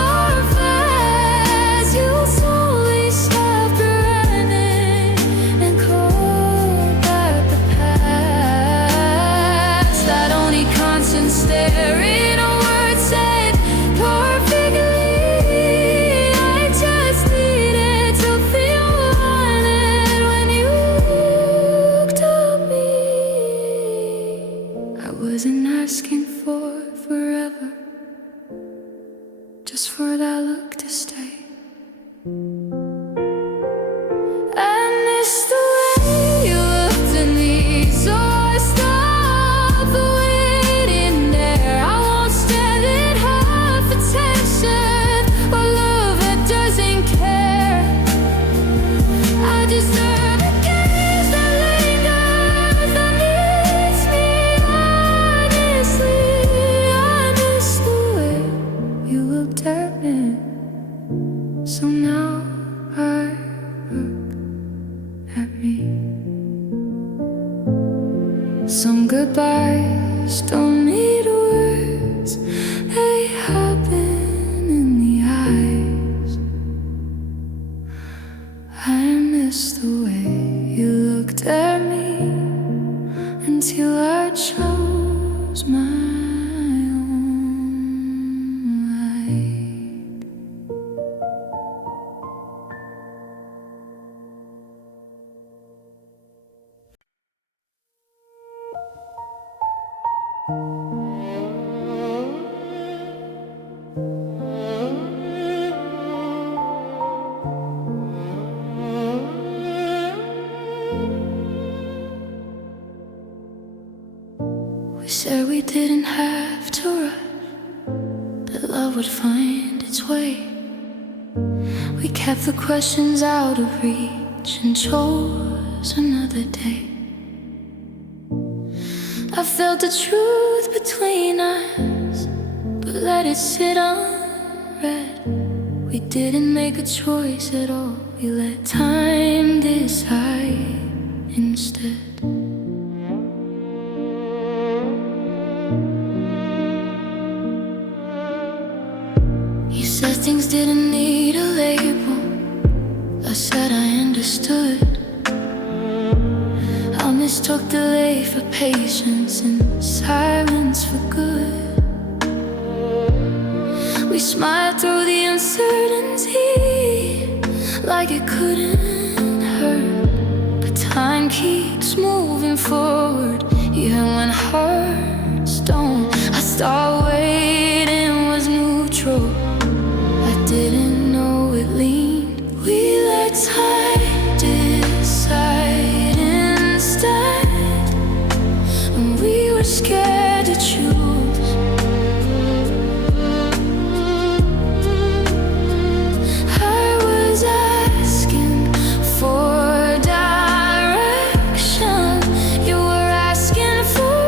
fast. You slowly stopped running and called back the past. That only constant staring on words said perfectly. I just needed to feel wanted when you looked at me. I wasn't asking for forever, just for that look to stay. I miss the way you looked at me, so I stopped waiting there. I won't stand in half attention or love that doesn't care. I deserve a gaze that lingers, that needs me honestly. I miss the way you looked at me, so now I look at me. Some goodbyes don't need words, they happen in the eyes. I miss the way you looked at me until I chose my own light. We said we didn't have to rush, that love would find its way. We kept the questions out of reach and chose another day. I felt the truth between us, but let it sit unread. We didn't make a choice at all, we let time decide instead. You said things didn't need a label, I said I understood. I mistook delay for patience and silence for good. We smiled through the uncertainty like it couldn't hurt. But time keeps moving forward, even when hearts don't. I thought waiting was neutral, I didn't know it leaned. We let time decide instead, when we were scared to choose. I was asking for direction, you were asking for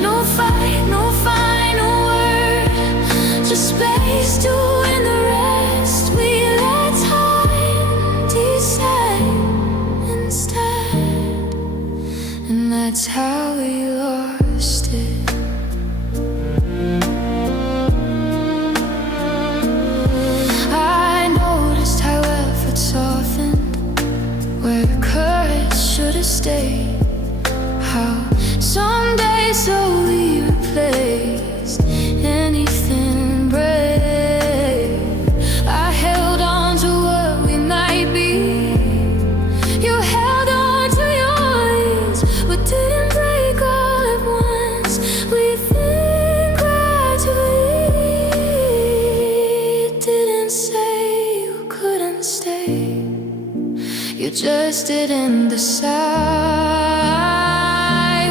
no fight, no final word. twisted and decide.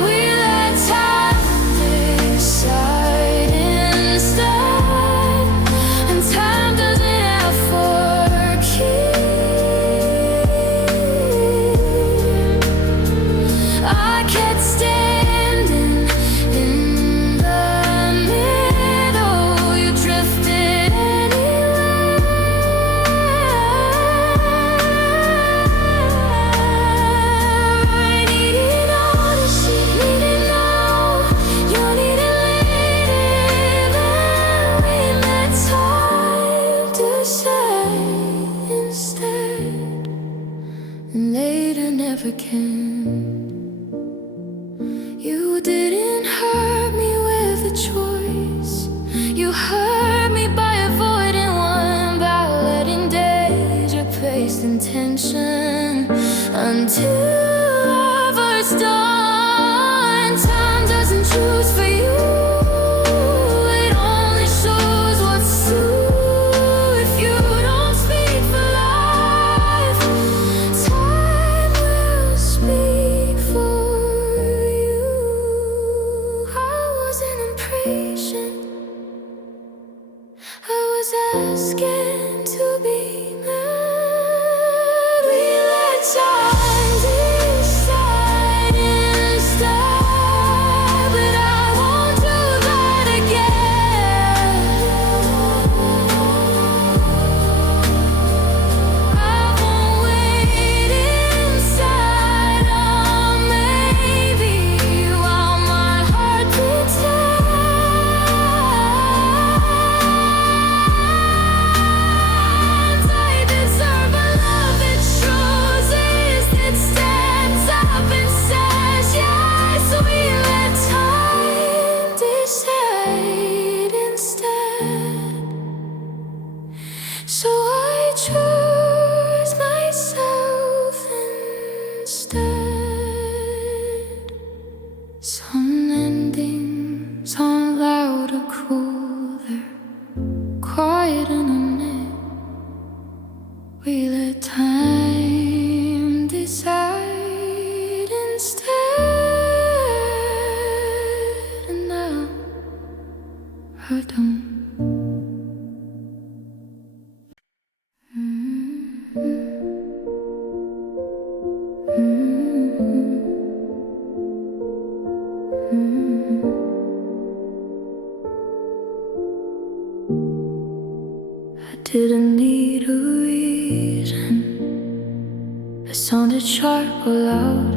We let time decide instead, and time doesn't have for keep. I kept standing in the middle, you drifted anywhere. I needed honesty, needed now, you needed later. We let time decide instead, and later never can. You didn't hurt me with a choice. You hurt me by avoiding one ballad in days replaced intention. Until lover's done, time doesn't choose for you. It only shows what's true. If you don't speak for life, time will speak for you. I wasn't impatient, I was asking to be mad. We let time decide instead, but I won't do that again. I won't wait inside, oh maybe, while my heart pretends I deserve a love that chooses, that stands up and says yes. We let time decide instead, so I choose myself instead. Some endings aren't loud or cruel, they're quiet and innate. We let time decide instead, and now I don't. I didn't need a reason. It sounded sharp or loud.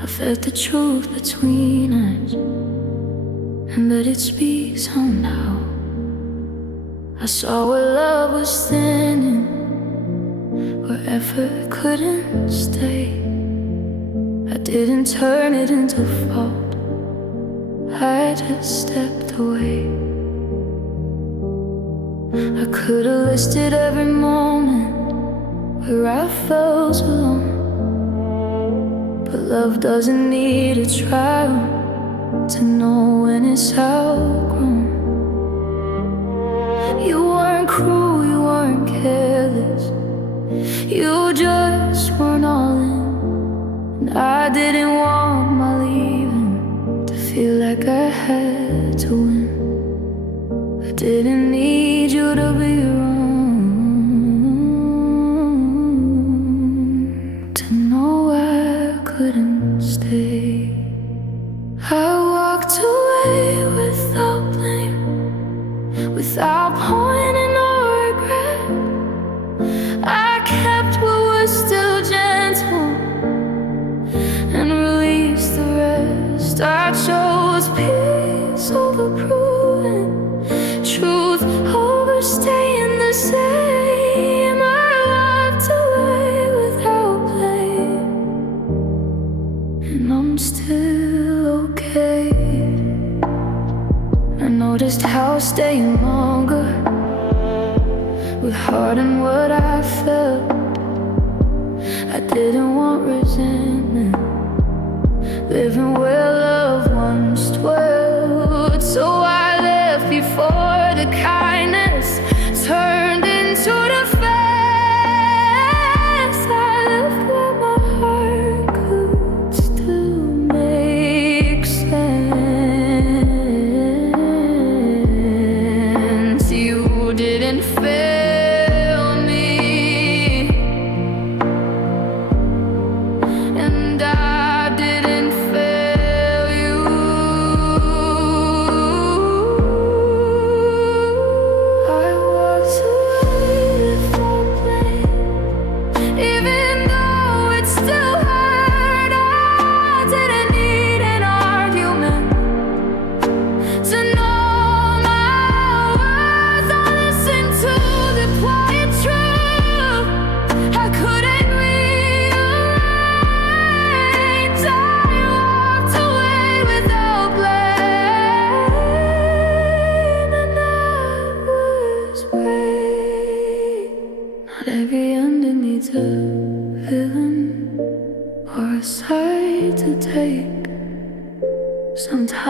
I felt the truth between us, and let it speak somehow. I saw where love was standing, where effort couldn't stay. I didn't turn it into fault, I just stepped away. I could've listed every moment where I felt alone, but love doesn't need a trial to know when it's outgrown. You weren't cruel, you weren't careless, you just weren't all in. And I didn't want my leaving to feel like I had to win. I didn't need you to be wrong to know I couldn't stay. I walked away without blame, without pointing or regret. I kept what was still gentle and released the rest. I chose peace over proving, truth over staying the same. I walked away without blame, and I'm still okay. I noticed how staying longer would harden what I felt. I didn't want resentment living where love once dwelled. So I left before the kindness turned into the fast. I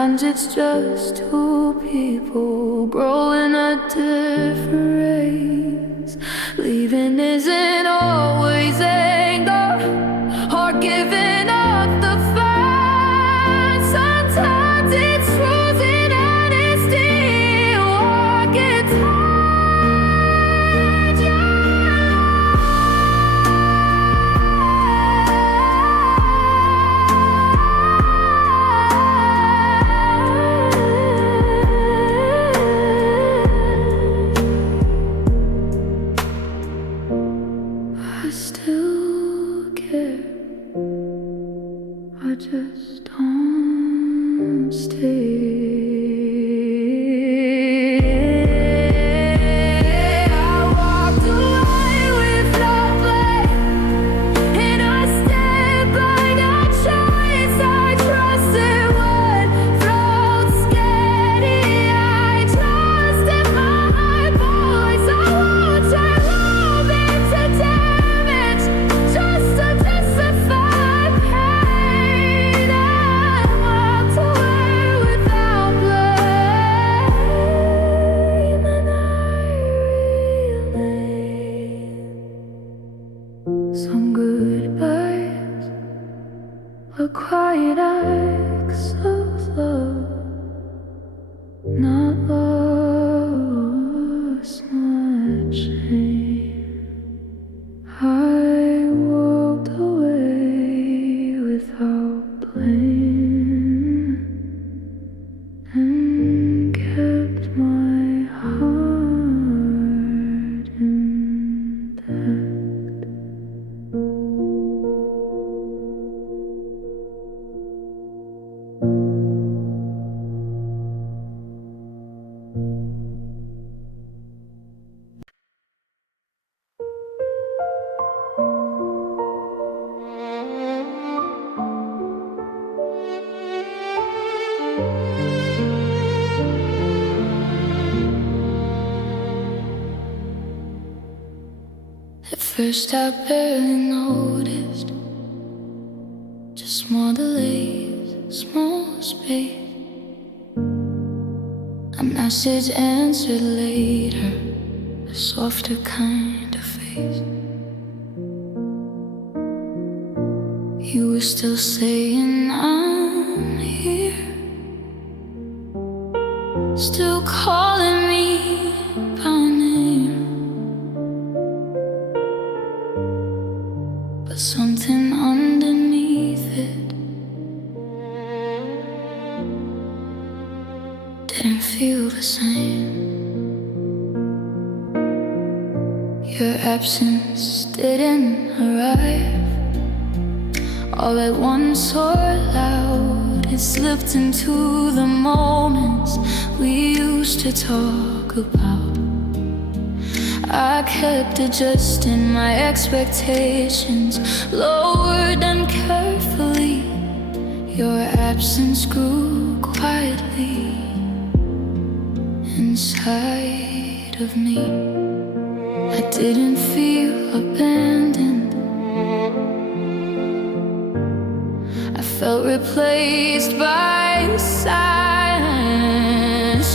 Sometimes it's just two people growing at different rates. Leaving isn't always anger or giving up the fight. Sometimes it's choosing honesty or get tired. I still care, I just don't stay. I walked away with no blame, and I stand by no choice. I trusted what felt scary. I trusted my voice. I won't turn love into damage just to justify pain. I walked away without blame, and I relayed some goodbyes, a quiet acts of love, not lost, not shame. I walked away without blame and kept my heart intact. At first I barely noticed, just small delays, small space. A message answered later, a softer kind of face. You were still saying I'm here, still calling me by name. But something underneath it didn't feel the same. Your absence didn't arrive all at once or loud. It slipped into the moments we used to talk about. I kept adjusting my expectations, lowered them carefully. Your absence grew quietly inside of me. I didn't feel abandoned, I felt replaced by silence.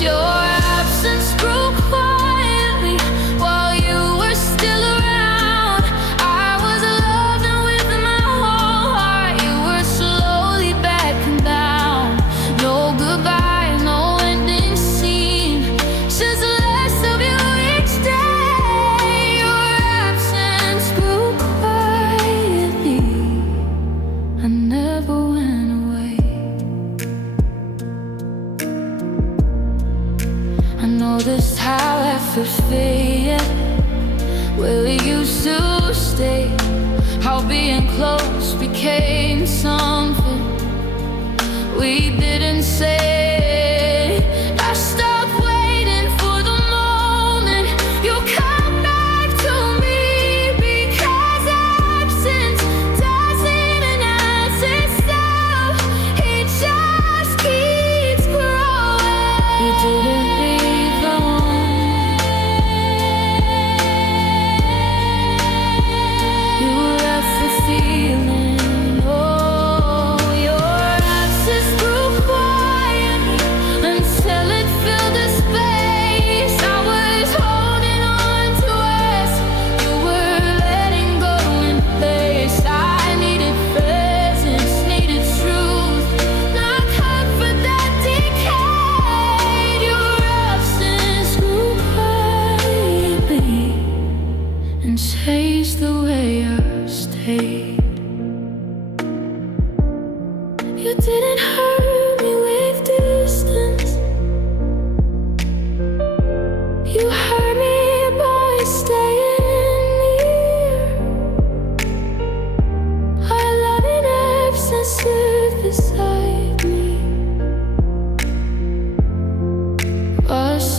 Your absence grew quietly while you were still around. I was loving with my whole heart. You were slowly backing down. No goodbye, no ending scene, just less of you each day. Your absence grew quietly, I never went away. I noticed how effort faded where we used to stay, how being close became something we didn't say. I stopped waiting for the moment you come back to me, because absence doesn't announce itself, it just keeps growing. You didn't leave alone, you left the feeling. Oh, your absence grew quiet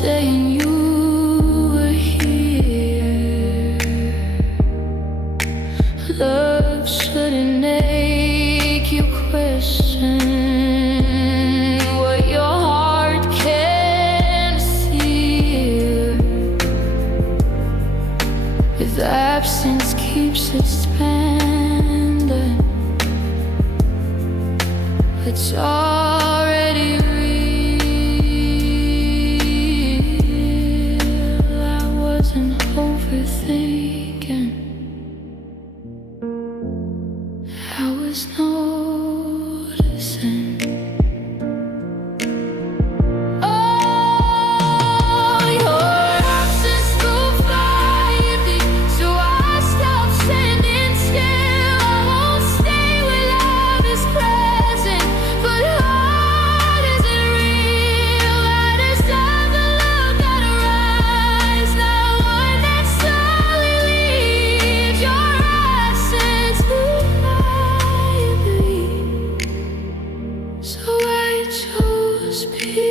saying you were here. Love shouldn't make you question what your heart can see. If absence keeps expanding, it's already real. I wasn't overthinking, I was noticing. Oh, your absence grew quietly, so I stopped standing still. I won't stay where love is present, but heart isn't real. I deserve the look out of eyes, not one that slowly leaves. Your absence grew quietly, so I chose peace.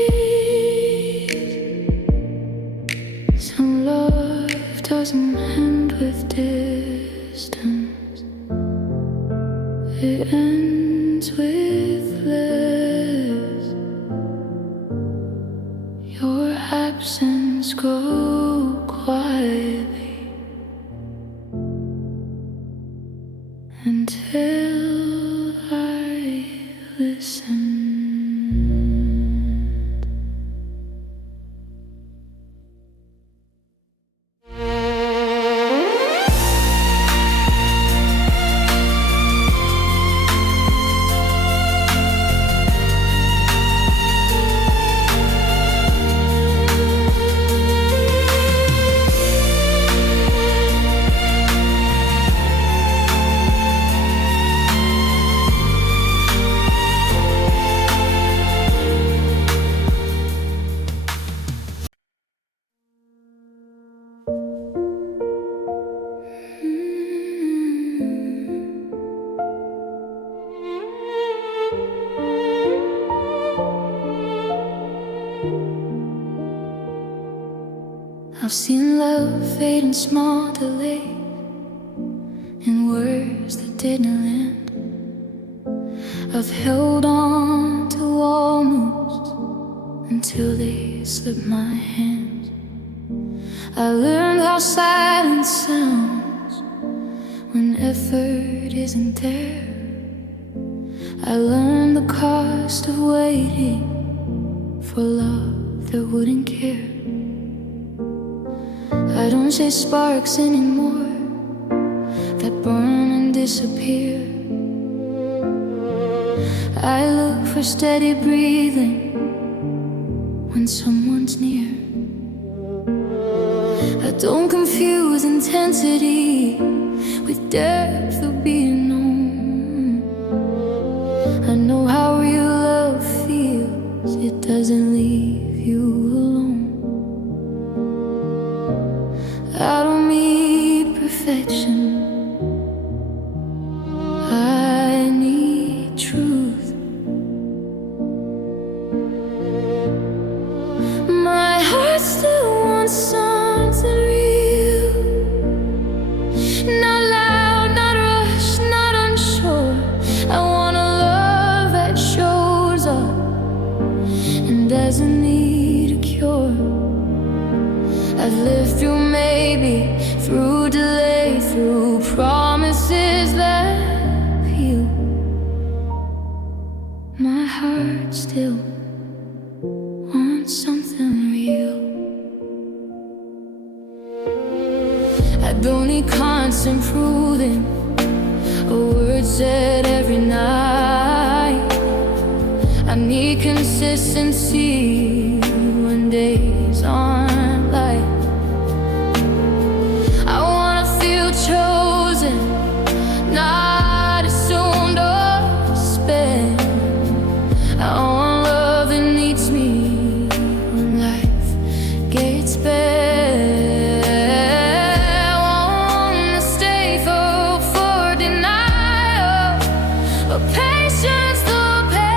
Some love doesn't end with distance, it ends with bliss. Your absence grew quietly until I listened. I've seen love fade in small delays, in words that didn't land. I've held on to almost until they slipped my hands. I learned how silence sounds when effort isn't there. I learned the cost of waiting for love that wouldn't care. I don't chase sparks anymore that burn and disappear. I look for steady breathing when someone's near. I don't confuse intensity with depth of being known. I know how real love feels, it doesn't leave you alone. I don't need perfection, I need truth. My heart still wants something real, not loud, not rushed, not unsure. I want a love that shows up and doesn't need a cure. I've lived through maybe, through delay, through promises that heal. My heart still wants something real. I don't need constant proving a word said every night. I need consistency when days aren't light. I wanna feel chosen, not assumed or spent. I want love that needs me when life gets bad. I wanna stay for denial, but patience the pain.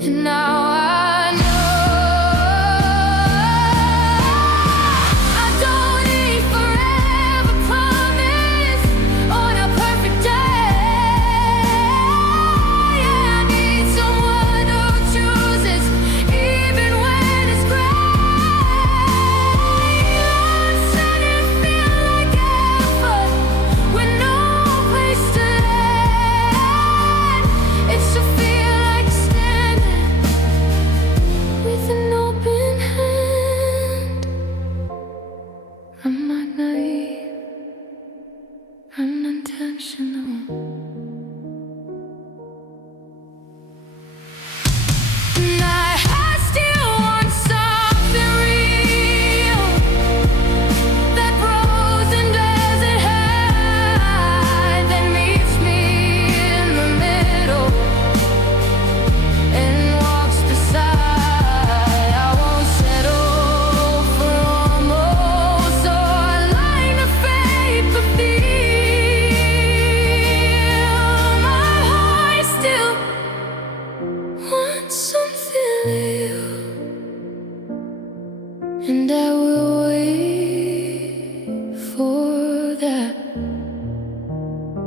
And now I know I don't need forever promise on a perfect day. Yeah, I need someone who chooses even when it's gray. Lost and it feel like effort with no place to land. It's to feel like standing with an open hand. I'm not naive, I'm intentional. And I still want something real that grows and doesn't hide, that meets me in the middle and walks beside. I won't settle for almost or a line of fate, but feel my heart still wants something real, and I will wait for that.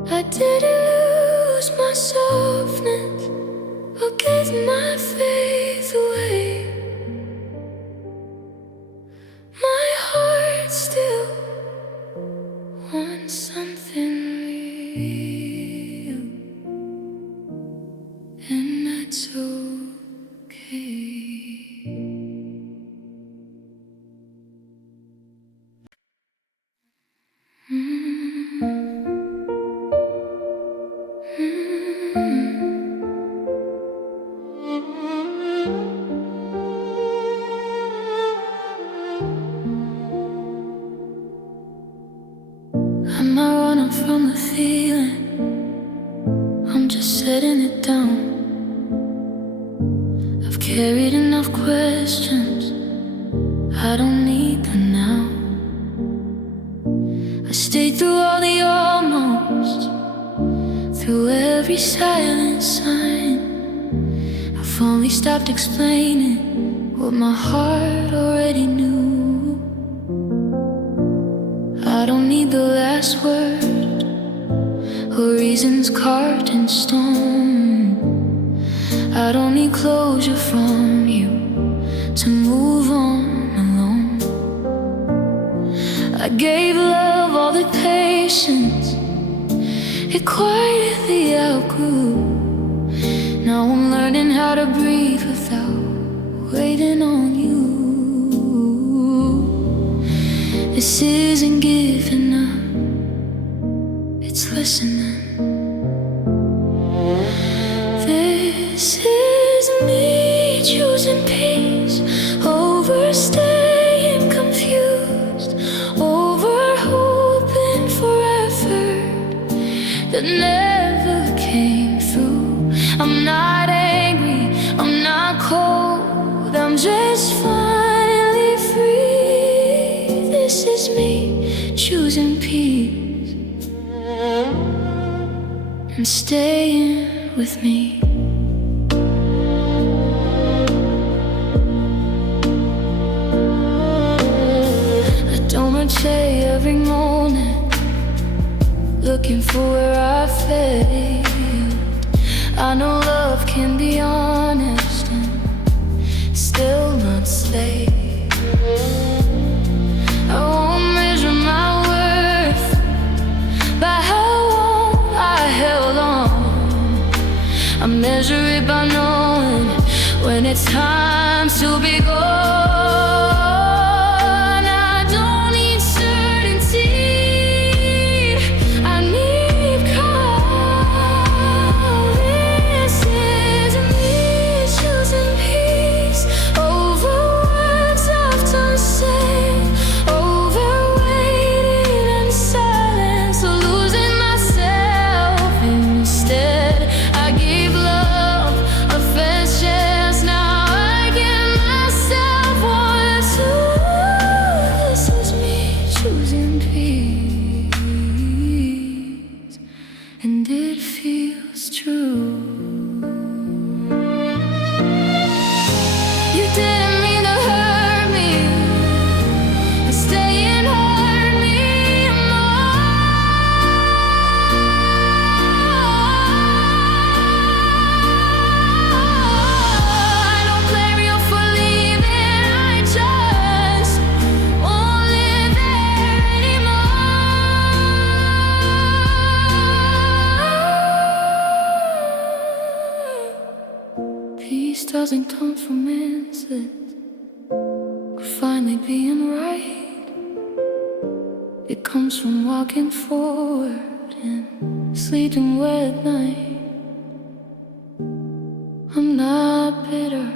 I didn't lose my softness or gave my faith away. My heart still wants something real, and that's okay. I'm not running from the feeling, I'm just setting it down. I've carried enough questions, I don't need them now. I stayed through all the almost, through every silent sign. I finally stopped explaining what my heart already knew. I don't need the last word or reasons carved in stone. I don't need closure from you to move on alone. I gave love all the patience it quietly outgrew. Now I'm learning how to breathe without waiting on you. This isn't giving up, it's listening. This is me choosing peace over staying confused, over hoping for effort that never came through. I'm not angry, I'm not cold, I'm just finally free. This is me choosing peace and staying with me. I don't replay every moment looking for where I failed. I know love can be honest and still not slay. I won't measure my worth by how long I held on. I measure it by knowing when it's time to be gone. I don't need certainty, I need calm. This is me choosing peace over words often said, over waiting in silence, or losing myself instead. I gave love a first chance, now I give myself one too. This is me choosing peace, and it feels true. Peace doesn't come from answers, or finally being right. It comes from walking forward and sleeping well at night. I'm not bitter,